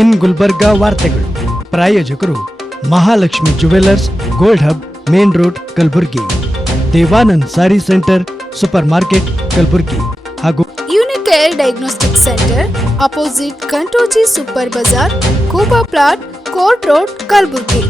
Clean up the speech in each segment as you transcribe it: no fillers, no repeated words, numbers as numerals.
ಇನ್ ಗುಲ್ಬರ್ಗಾ ವಾರ್ತೆಗಳು. ಪ್ರಾಯೋಜಕರು Mahalakshmi jewellers, gold hub, main road, Kalaburagi. Devanand sari centre, super market, Kalaburagi. ಹಾಗೂ Unicare diagnostic centre, opposite Kantoji super bazaar, Kuba plot, court road, Kalaburagi.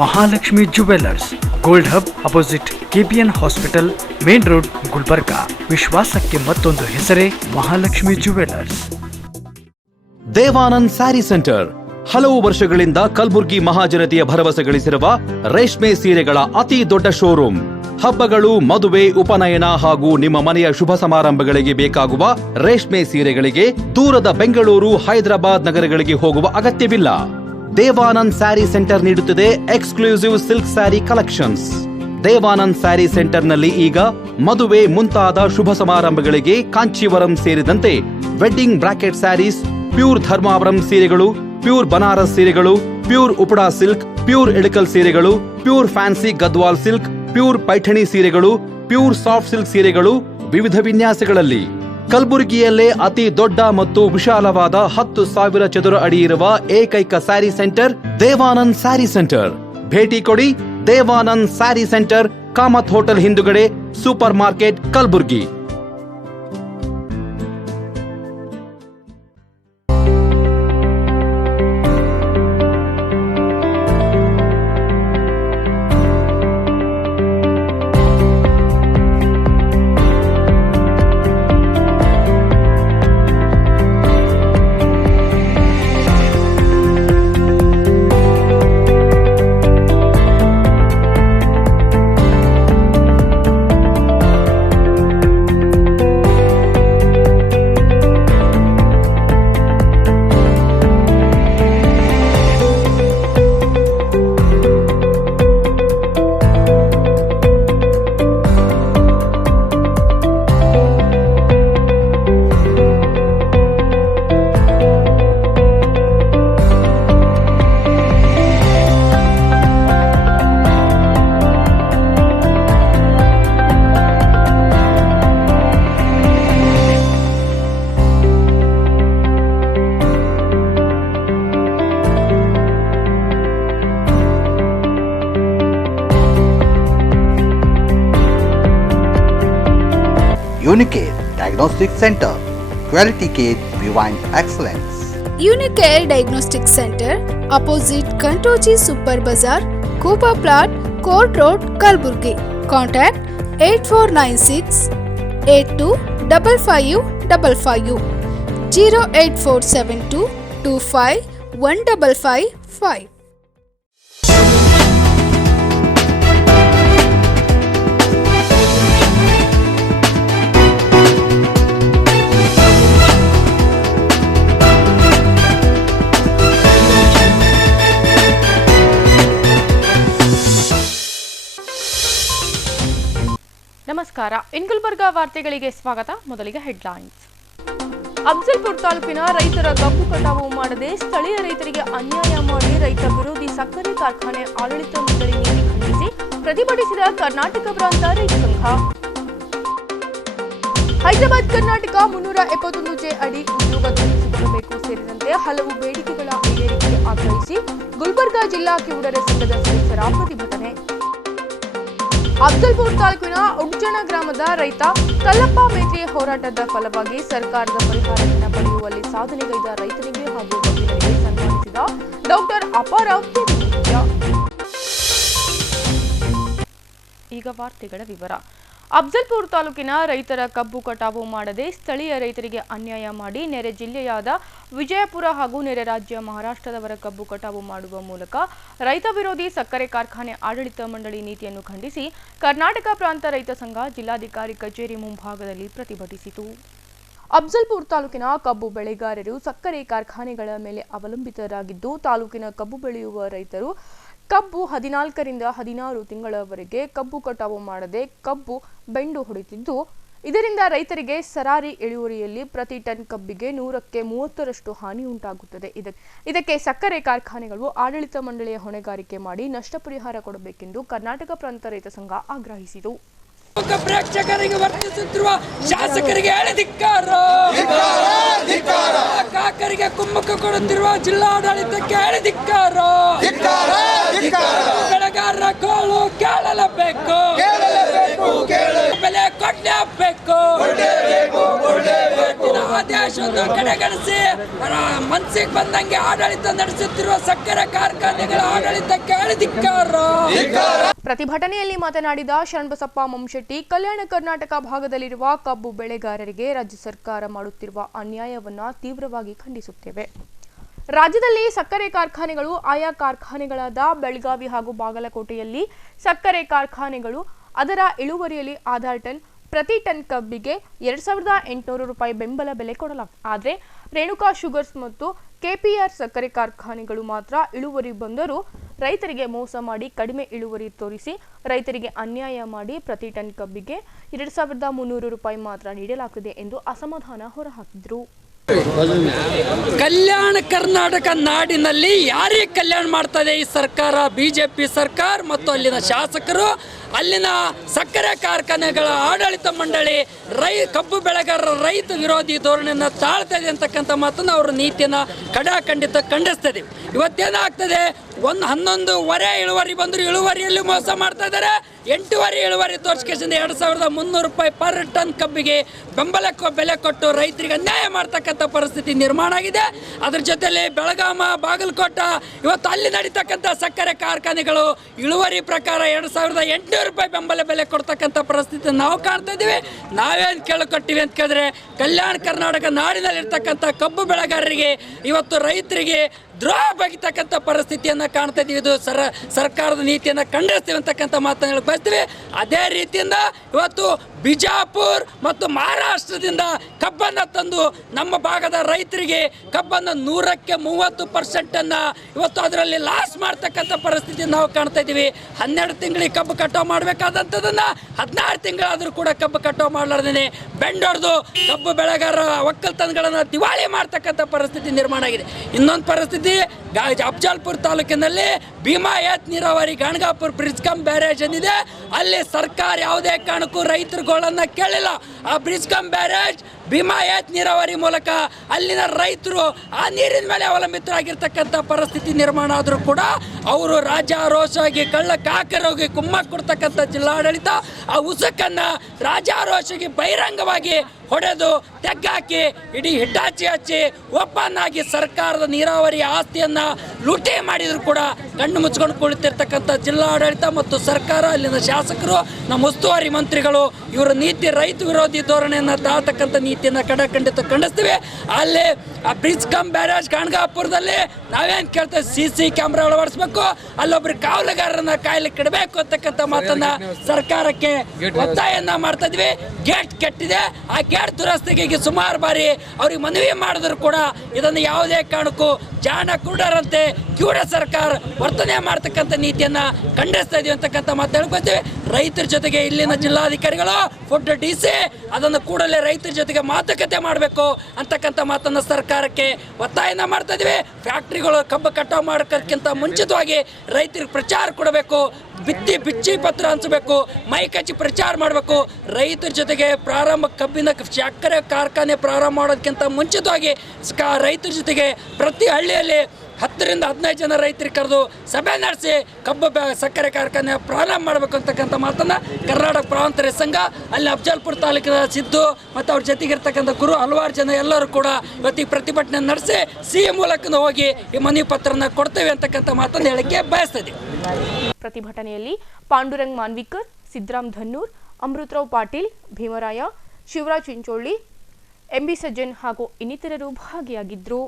Mahalakshmi jewellers, gold hub, opposite KPN hospital, main road, Gulbarga. ವಿಶ್ವಾಸಕ್ಕೆ ಮತ್ತೊಂದು ಹೆಸರೇ Mahalakshmi jewellers. Devanand sari centre ಹಲವು ವರ್ಷಗಳಿಂದ ಕಲಬುರ್ಗಿ ಮಹಾಜನತೆಯ ಭರವಸೆ ಗಳಿಸಿರುವ ರೇಷ್ಮೆ ಸೀರೆಗಳ ಅತಿ ದೊಡ್ಡ ಶೋರೂಮ್. ಹಬ್ಬಗಳು, ಮದುವೆ, ಉಪನಯನ ಹಾಗೂ ನಿಮ್ಮ ಮನೆಯ ಶುಭ ಸಮಾರಂಭಗಳಿಗೆ ಬೇಕಾಗುವ ರೇಷ್ಮೆ ಸೀರೆಗಳಿಗೆ ದೂರದ ಬೆಂಗಳೂರು, ಹೈದರಾಬಾದ್ ನಗರಗಳಿಗೆ ಹೋಗುವ ಅಗತ್ಯವಿಲ್ಲ. ದೇವಾನಂದ್ ಸ್ಯಾರಿ ಸೆಂಟರ್ ನೀಡುತ್ತಿದೆ exclusive silk sari collections. Devanand sari centre ನಲ್ಲಿ ಈಗ ಮದುವೆ ಮುಂತಾದ ಶುಭ ಸಮಾರಂಭಗಳಿಗೆ ಕಾಂಚೀವರಂ ಸೇರಿದಂತೆ wedding brocade saris, pure Dharmavaram ಸೀರೆಗಳು, ಪ್ಯೂರ್ ಬನಾರಸ್ ಸೀರೆಗಳು, pure Uppada silk, pure Ilkal ಸೀರೆಗಳು, pure fancy Gadwal silk, pure Paithani ಸೀರೆಗಳು, ಪ್ಯೂರ್ ಸಾಫ್ಟ್ ಸಿಲ್ಕ್ ಸೀರೆಗಳು ವಿವಿಧ ವಿನ್ಯಾಸಗಳಲ್ಲಿ. ಕಲಬುರಗಿಯಲ್ಲೇ ಅತಿ ದೊಡ್ಡ ಮತ್ತು ವಿಶಾಲವಾದ 10,000 ಚದುರ ಅಡಿ ಇರುವ ಏಕೈಕ ಸ್ಯಾರಿ ಸೆಂಟರ್ ದೇವಾನಂದ್ ಸ್ಯಾರಿ ಸೆಂಟರ್. ಭೇಟಿ ಕೊಡಿ. ದೇವಾನಂದ್ ಸ್ಯಾರಿ ಸೆಂಟರ್, ಕಾಮತ್ ಹೋಟೆಲ್ ಹಿಂದುಗಡೆ, super market, Kalaburagi. Unicare Diagnostic Center, Quality Care Beyond Excellence. Unicare Diagnostic Center, opposite Kantoji Super Bazaar, Kupa Plot, Court Road, Kalburgi. Contact 8496 825555 08472 25 1555. ನಮಸ್ಕಾರ. ಇನ್ ಗುಲ್ಬರ್ಗಾ ವಾರ್ತೆಗಳಿಗೆ ಸ್ವಾಗತ. ಮೊದಲಿಗೆ ಹೆಡ್ಲೈನ್ಸ್. ಅಫ್ಜಲ್ಪುರ ತಾಲೂಕಿನ ರೈತರ ಕಬ್ಬು ಕಟಾವು ಮಾಡದೆ ಸ್ಥಳೀಯ ರೈತರಿಗೆ ಅನ್ಯಾಯ ಮಾಡಿ ರೈತ ವಿರೋಧಿ ಸಕ್ಕರೆ ಕಾರ್ಖಾನೆ ಆಡಳಿತ ಮಂಡಳಿ ನೀತಿ ಖಂಡಿಸಿ ಪ್ರತಿಭಟಿಸಿದ ಕರ್ನಾಟಕ ಪ್ರಾಂತ ರೈತ ಸಂಘ. ಹೈದರಾಬಾದ್ ಕರ್ನಾಟಕ 371 ಜೆ ಅಡಿ ಉದ್ಯೋಗ ದೊರಕಿಸಿಕೊಡಬೇಕು ಸೇರಿದಂತೆ ಹಲವು ಬೇಡಿಕೆಗಳ ಈಡೇರಿಕೆಗೆ ಆಗ್ರಹಿಸಿ ಗುಲ್ಬರ್ಗಾ ಜಿಲ್ಲಾ ಕಿವುಡರ ಸಂಘದ ಸದಸ್ಯರ ಪ್ರತಿಭಟನೆ. ಅಫ್ಜಲ್ಪುರ ತಾಲೂಕಿನ ಉಡ್ಜಣ ಗ್ರಾಮದ ರೈತ ಕಲ್ಲಪ್ಪ ಮೇತ್ರಿ ಹೋರಾಟದ ಫಲವಾಗಿ ಸರ್ಕಾರದ ಪರಿಹಾರವನ್ನು ಪಡೆಯುವಲ್ಲಿ ಸಾಧನೆಗೈದ ರೈತರಿಗೆ ಹಾಗೂ ವಕೀಲರಿಗೆ ಸನ್ಮಾನಿಸಿದ ಡಾಕ್ಟರ್ ಅಪಾರಾವ್ ಕಿರಿಮುಖ್ಯ. ಈಗ ವಾರ್ತೆಗಳ ವಿವರ. ಅಫ್ಜಲ್ಪುರ ತಾಲೂಕಿನ ರೈತರ ಕಬ್ಬು ಕಟಾವು ಮಾಡದೆ ಸ್ಥಳೀಯ ರೈತರಿಗೆ ಅನ್ಯಾಯ ಮಾಡಿ ನೆರೆ ಜಿಲ್ಲೆಯಾದ ವಿಜಯಪುರ ಹಾಗೂ ನೆರೆ ರಾಜ್ಯ ಮಹಾರಾಷ್ಟ್ರದವರ ಕಬ್ಬು ಕಟಾವು ಮಾಡುವ ಮೂಲಕ ರೈತ ವಿರೋಧಿ ಸಕ್ಕರೆ ಕಾರ್ಖಾನೆ ಆಡಳಿತ ಮಂಡಳಿ ನೀತಿಯನ್ನು ಖಂಡಿಸಿ ಕರ್ನಾಟಕ ಪ್ರಾಂತ ರೈತ ಸಂಘ ಜಿಲ್ಲಾಧಿಕಾರಿ ಕಚೇರಿ ಮುಂಭಾಗದಲ್ಲಿ ಪ್ರತಿಭಟಿಸಿತು. ಅಫ್ಜಲ್ಪುರ ತಾಲೂಕಿನ ಕಬ್ಬು ಬೆಳೆಗಾರರು ಸಕ್ಕರೆ ಕಾರ್ಖಾನೆಗಳ ಮೇಲೆ ಅವಲಂಬಿತರಾಗಿದ್ದು, ತಾಲೂಕಿನ ಕಬ್ಬು ಬೆಳೆಯುವ ರೈತರು ಕಬ್ಬು 14 ರಿಂದ 16 ತಿಂಗಳವರೆಗೆ ಕಬ್ಬು ಕಟಾವು ಮಾಡದೆ ಕಬ್ಬು ಬೆಂಡು ಹೊಡೆಯುತ್ತಿದ್ದು, ಇದರಿಂದ ರೈತರಿಗೆ ಸರಾರಿ ಇಳುವರಿಯಲ್ಲಿ ಪ್ರತಿ ಟನ್ ಕಬ್ಬಿಗೆ 100ಕ್ಕೆ 30ರಷ್ಟು ಹಾನಿ ಉಂಟಾಗುತ್ತದೆ. ಇದಕ್ಕೆ ಸಕ್ಕರೆ ಕಾರ್ಖಾನೆಗಳು ಆಡಳಿತ ಮಂಡಳಿಯ ಹೊಣೆಗಾರಿಕೆ ಮಾಡಿ ನಷ್ಟ ಪರಿಹಾರ ಕೊಡಬೇಕೆಂದು ಕರ್ನಾಟಕ ಪ್ರಾಂತ ರೈತ ಸಂಘ ಆಗ್ರಹಿಸಿತು. ಪ್ರೇಕ್ಷಕರಿಗೆ ವರ್ತಿಸುತ್ತಿರುವ ಶಾಸಕರಿಗೆ ಧಿಕ್ಕಾರ, ಕಾಕರಿಗೆ ಕುಮ್ಮಕ್ಕ ಕೊಡುತ್ತಿರುವ ಜಿಲ್ಲಾಡಳಿತಕ್ಕೆ ಧಿಕ್ಕಾರ. ಬೆಳೆಗಾರರ ಕೋಳು ಕೇಳಲೇಬೇಕು, ಬೆಲೆ ಕೊಡಲೇಬೇಕು. ಆದೇಶವನ್ನು ಕಡೆಗಣಿಸಿ ಮನಸ್ಸಿಗೆ ಬಂದಂಗೆ ಆಡಳಿತ ನಡೆಸುತ್ತಿರುವ ಸಕ್ಕರೆ ಕಾರ್ಖಾನೆಗಳ ಆಡಳಿತಕ್ಕೆ ಧಿಕ್ಕಾರ. ಪ್ರತಿಭಟನೆಯಲ್ಲಿ ಮಾತನಾಡಿದ ಶರಣಬಸಪ್ಪ ಮಮ್ಮಶೆಟ್ಟಿ, ಕಲ್ಯಾಣ ಕರ್ನಾಟಕ ಭಾಗದಲ್ಲಿರುವ ಕಬ್ಬು ಬೆಳೆಗಾರರಿಗೆ ರಾಜ್ಯ ಸರ್ಕಾರ ಮಾಡುತ್ತಿರುವ ಅನ್ಯಾಯವನ್ನು ತೀವ್ರವಾಗಿ ಖಂಡಿಸುತ್ತೇವೆ. ರಾಜ್ಯದಲ್ಲಿ ಸಕ್ಕರೆ ಕಾರ್ಖಾನೆಗಳು ಆಯಾ ಕಾರ್ಖಾನೆಗಳಾದ ಬೆಳಗಾವಿ ಹಾಗೂ ಬಾಗಲಕೋಟೆಯಲ್ಲಿ ಸಕ್ಕರೆ ಕಾರ್ಖಾನೆಗಳು ಅದರ ಇಳುವರಿಯಲ್ಲಿ ಆಧಾರ್ ಟನ್ ಪ್ರತಿ ಟನ್ ಕಬ್ಬಿಗೆ 2,800 ರೂಪಾಯಿ ಬೆಂಬಲ ಬೆಲೆ ಕೊಡಲಾಗಿದೆ. ಆದರೆ ರೇಣುಕಾ ಶುಗರ್ಸ್ ಮತ್ತು ಕೆಪಿಆರ್ ಸಕ್ಕರೆ ಕಾರ್ಖಾನೆಗಳು ಮಾತ್ರ ಇಳುವರಿ ಬಂದರೂ ರೈತರಿಗೆ ಮೋಸ ಮಾಡಿ ಕಡಿಮೆ ಇಳುವರಿ ತೋರಿಸಿ ರೈತರಿಗೆ ಅನ್ಯಾಯ ಮಾಡಿ ಪ್ರತಿ ಟನ್ ಕಬ್ಬಿಗೆ 2,300 ರೂಪಾಯಿ ಮಾತ್ರ ನೀಡಲಾಗಿದೆ ಎಂದು ಅಸಮಾಧಾನ ಹೊರಹಾಕಿದರು. ಕಲ್ಯಾಣ ಕರ್ನಾಟಕ ನಾಡಿನಲ್ಲಿ ಯಾರಿಗೆ ಕಲ್ಯಾಣ ಮಾಡ್ತದೆ ಈ ಸರ್ಕಾರ? ಬಿಜೆಪಿ ಸರ್ಕಾರ ಮತ್ತು ಅಲ್ಲಿನ ಶಾಸಕರು, ಅಲ್ಲಿನ ಸಕ್ಕರೆ ಕಾರ್ಖಾನೆಗಳ ಆಡಳಿತ ಮಂಡಳಿ ಕಬ್ಬು ಬೆಳೆಗಾರರ ರೈತ ವಿರೋಧಿ ಧೋರಣೆಯನ್ನು ತಾಳ್ತಾ ಇದೆ ಅಂತಕ್ಕಂಥ ಮಾತನ್ನು ಅವರ ನೀತಿಯನ್ನು ಖಂಡಿತ ಖಂಡಿಸ್ತಾ ಇದೀವಿ. ಇವತ್ತೇನಾಗ್ತದೆ, 11.5 ಇಳುವರಿ ಬಂದರೂ ಇಳುವರಿಯಲ್ಲಿ ಮೋಸ ಮಾಡ್ತಾ ಇದ್ದಾರೆ. 8.5 ಇಳುವರಿ ತೋರಿಸ್ಕೊಂಡು 2,300 ರೂಪಾಯಿ ಪರ್ ಟನ್ ಕಬ್ಬಿಗೆ ಬೆಂಬಲ ಬೆಲೆ ಕೊಟ್ಟು ರೈತರಿಗೆ ಅನ್ಯಾಯ ಮಾಡ್ತಕ್ಕಂಥ ಪರಿಸ್ಥಿತಿ ನಿರ್ಮಾಣ ಆಗಿದೆ. ಅದ್ರ ಜೊತೆಯಲ್ಲಿ ಬೆಳಗಾಮ, ಬಾಗಲಕೋಟ ಇವತ್ತು ಅಲ್ಲಿ ನಡೀತಕ್ಕಂಥ ಸಕ್ಕರೆ ಕಾರ್ಖಾನೆಗಳು ಇಳುವರಿ ಪ್ರಕಾರ 2,800 ರೂಪಾಯಿ ಬೆಂಬಲ ಬೆಲೆ ಕೊಡ್ತಕ್ಕಂಥ ಪರಿಸ್ಥಿತಿ ನಾವು ಕಾಣ್ತಾ ಇದ್ದೀವಿ. ನಾವೇನು ಕೇಳಿಕೊಟ್ಟಿವಿ ಅಂತ ಕೇಳಿದ್ರೆ, ಕಲ್ಯಾಣ ಕರ್ನಾಟಕ ನಾಡಿನಲ್ಲಿರ್ತಕ್ಕಂಥ ಕಬ್ಬು ಬೆಳೆಗಾರರಿಗೆ ಇವತ್ತು ರೈತರಿಗೆ ದ್ರೋಹ ಬಗೆತಕ್ಕಂಥ ಪರಿಸ್ಥಿತಿಯನ್ನು ಕಾಣ್ತಾ ಇದ್ದೀವಿ. ಇದು ಸರ್ಕಾರದ ನೀತಿಯನ್ನು ಖಂಡಿಸ್ತೀವಿ ಅಂತಕ್ಕಂಥ ಮಾತನ್ನು ಬಯಸ್ತೀವಿ. ಅದೇ ರೀತಿಯಿಂದ ಇವತ್ತು ಬಿಜಾಪುರ ಮತ್ತು ಮಹಾರಾಷ್ಟ್ರದಿಂದ ಕಬ್ಬನ್ನು ತಂದು ನಮ್ಮ ಭಾಗದ ರೈತರಿಗೆ ಕಬ್ಬನ್ನು 100ಕ್ಕೆ 30% ಇವತ್ತು ಅದರಲ್ಲಿ ಲಾಸ್ ಮಾಡ್ತಕ್ಕಂಥ ಪರಿಸ್ಥಿತಿ ನಾವು ಕಾಣ್ತಾ ಇದ್ದೀವಿ. 12 ತಿಂಗಳಿಗೆ ಕಬ್ಬು ಕಟಾವು ಮಾಡಬೇಕಾದಂಥದ್ದನ್ನು 16 ತಿಂಗಳಾದರೂ ಕೂಡ ಕಬ್ಬು ಕಟಾವು ಮಾಡಲಾರ್ದೇನೆ ಬೆಂಡೊಡೆದು ಕಬ್ಬು ಬೆಳೆಗಾರರ ಒಕ್ಕಲ್ತನಗಳನ್ನು ದಿವಾಳಿ ಮಾಡ್ತಕ್ಕಂಥ ಪರಿಸ್ಥಿತಿ ನಿರ್ಮಾಣ ಆಗಿದೆ. ಇನ್ನೊಂದು ಪರಿಸ್ಥಿತಿ ಅಫ್ಜಲ್ಪುರ ತಾಲೂಕಿನಲ್ಲಿ ಭೀಮಾ ಏತ್ ನೀರಾವರಿ ಗಣಗಾಪುರ ಬ್ರಿಡ್ಜ್ ಕಮ್ ಬ್ಯಾರೇಜ್ ಏನಿದೆ, ಅಲ್ಲಿ ಸರ್ಕಾರ ಯಾವುದೇ ಕಾರಣಕ್ಕೂ ರೈತರುಗಳನ್ನ ಕೇಳಿಲ್ಲ. ಆ ಬ್ರಿಡ್ಜ್ ಕಮ್ ಬ್ಯಾರೇಜ್ ಭೀಮಾ ಏತ್ ನೀರಾವರಿ ಮೂಲಕ ಅಲ್ಲಿನ ರೈತರು ಆ ನೀರಿನ ಮೇಲೆ ಅವಲಂಬಿತರಾಗಿರ್ತಕ್ಕಂಥ ಪರಿಸ್ಥಿತಿ ನಿರ್ಮಾಣ ಆದರೂ ಕೂಡ ಅವರು ರಾಜಾರೋಷವಾಗಿ ಕಳ್ಳ ಕಾಕರೋಗಿ ಕುಮ್ಮಕ್ಕೆ ಕೊಡ್ತಕ್ಕಂಥ ಜಿಲ್ಲಾಡಳಿತ ಆ ಉಸುಕನ್ನು ರಾಜಾರೋಷವಾಗಿ ಬಹಿರಂಗವಾಗಿ ಹೊಡೆದು ತೆಗ್ಗಾಕಿ ಇಡೀ ಹಿಟಾಚಿ ಹಚ್ಚಿ ಒಪ್ಪನ್ನಾಗಿ ಸರ್ಕಾರದ ನೀರಾವರಿ ಆಸ್ತಿಯನ್ನು ಲೂಟಿ ಮಾಡಿದ್ರು ಕೂಡ ಕಣ್ಣು ಮುಚ್ಕೊಂಡು ಕುಳಿತಿರ್ತಕ್ಕಂಥ ಜಿಲ್ಲಾಡಳಿತ ಮತ್ತು ಸರ್ಕಾರ, ಅಲ್ಲಿನ ಶಾಸಕರು, ನಮ್ಮ ಉಸ್ತುವಾರಿ ಮಂತ್ರಿಗಳು ಇವರ ನೀತಿ ರೈತ ವಿರೋಧಿ ಧೋರಣೆಯನ್ನು ತಾಳ್ತಕ್ಕಂಥ ನೀತಿಯನ್ನು ಖಂಡಿತ ಖಂಡಿಸ್ತೀವಿ. ಅಲ್ಲಿ ಆ ಬ್ರಿಡ್ಜ್ ಕಮ್ ಬ್ಯಾರೇಜ್ ಗಣಗಾಪುರದಲ್ಲಿ ನಾವೇನು ಕೇಳ್ತೇವೆ, CC ಕ್ಯಾಮ್ರಾ ಅಳವಡಿಸ್ಬೇಕು, ಅಲ್ಲೊಬ್ಬರು ಕಾವಲುಗಾರರನ್ನ ಕಾಯ್ಲಿಕ್ಕೆ ಇಡಬೇಕು ಅಂತಕ್ಕಂಥ ಮಾತನ್ನ ಸರ್ಕಾರಕ್ಕೆ ಒತ್ತಾಯನ್ನ ಮಾಡ್ತಾ ಇದ್ವಿ. ಗೇಟ್ ಕೆಟ್ಟಿದೆ, ಆ ಗೇಟ್ ದುರಸ್ತಿಗೆ ಸುಮಾರು ಬಾರಿ ಅವ್ರಿಗೆ ಮನವಿ ಮಾಡಿದ್ರು ಕೂಡ ಇದನ್ನು ಯಾವುದೇ ಕಾರಣಕ್ಕೂ ಜಾಣ ಕುರುಡರಂತೆ ಕಿವುಡ ಸರ್ಕಾರ ವರ್ತನೆ ಮಾಡ್ತಕ್ಕಂಥ ನೀತಿಯನ್ನ ಖಂಡಿಸ್ತಾ ಇದೀವಿ ಅಂತಕ್ಕಂಥ ಮಾತು ಹೇಳ್ಕೊತೀವಿ. ರೈತರ ಜೊತೆಗೆ ಇಲ್ಲಿನ ಜಿಲ್ಲಾಧಿಕಾರಿಗಳು ಫುಡ್ DC ಅದನ್ನು ಕೂಡಲೇ ರೈತರ ಜೊತೆಗೆ ಮಾತುಕತೆ ಮಾಡಬೇಕು ಅಂತಕ್ಕಂಥ ಮಾತನ್ನು ಸರ್ಕಾರಕ್ಕೆ ಒತ್ತಾಯನ ಮಾಡ್ತಾ ಇದ್ವಿ. ಫ್ಯಾಕ್ಟ್ರಿಗಳು ಕಬ್ಬು ಕಟಾವು ಮಾಡೋಕ್ಕಿಂತ ಮುಂಚಿತವಾಗಿ ರೈತರಿಗೆ ಪ್ರಚಾರ ಕೊಡಬೇಕು, ಬಿಚ್ಚಿ ಪತ್ರ ಹಂಚಬೇಕು, ಮೈಕಚ್ಚಿ ಪ್ರಚಾರ ಮಾಡಬೇಕು. ರೈತರ ಜೊತೆಗೆ ಕಬ್ಬಿನ ಸಕ್ಕರೆ ಕಾರ್ಖಾನೆ ಪ್ರಾರಂಭ ಮಾಡೋದಕ್ಕಿಂತ ಮುಂಚಿತವಾಗಿ ರೈತರ ಜೊತೆಗೆ ಪ್ರತಿ ಹಳ್ಳಿಯಲ್ಲಿ 10 ರಿಂದ 15 ಜನ ರೈತರಿಗೆ ಕರೆದು ಸಭೆ ನಡೆಸಿ ಕಬ್ಬು ಸಕ್ಕರೆ ಕಾರ್ಖಾನೆ ಪ್ರಾರಂಭ ಮಾಡಬೇಕು ಅಂತಕ್ಕಂಥ ಮಾತನ್ನು ಕರ್ನಾಟಕ ಪ್ರಾಂತರ ಸಂಘ ಅಲ್ಲಿ ಅಫ್ಜಲ್ಪುರ ತಾಲೂಕಿನ ಸಿದ್ದು ಮತ್ತು ಅವ್ರ ಜೊತೆಗಿರ್ತಕ್ಕಂಥ ಗುರು ಹಲವಾರು ಜನ ಎಲ್ಲರೂ ಕೂಡ ಇವತ್ತಿಗೆ ಪ್ರತಿಭಟನೆ ನಡೆಸಿ ಸಿಎಂ ಮೂಲಕ ಹೋಗಿ ಈ ಮನವಿ ಪತ್ರನ ಕೊಡ್ತೇವೆ ಅಂತಕ್ಕಂಥ ಮಾತನ್ನು ಹೇಳಕ್ಕೆ ಬಯಸ್ತದೆ. ಪ್ರತಿಭಟನೆಯಲ್ಲಿ ಪಾಂಡುರಂಗ್ ಮಾನ್ವಿಕರ್, ಸಿದ್ದರಾಮ್ ಧನ್ನೂರ್, ಅಮೃತರಾವ್ ಪಾಟೀಲ್, ಭೀಮರಾಯ, ಶಿವರಾಜ್ ಚಿಂಚೋಳಿ, ಎಂಬಿ ಸಜ್ಜನ್ ಹಾಗೂ ಇನ್ನಿತರರು ಭಾಗಿಯಾಗಿದ್ದರು.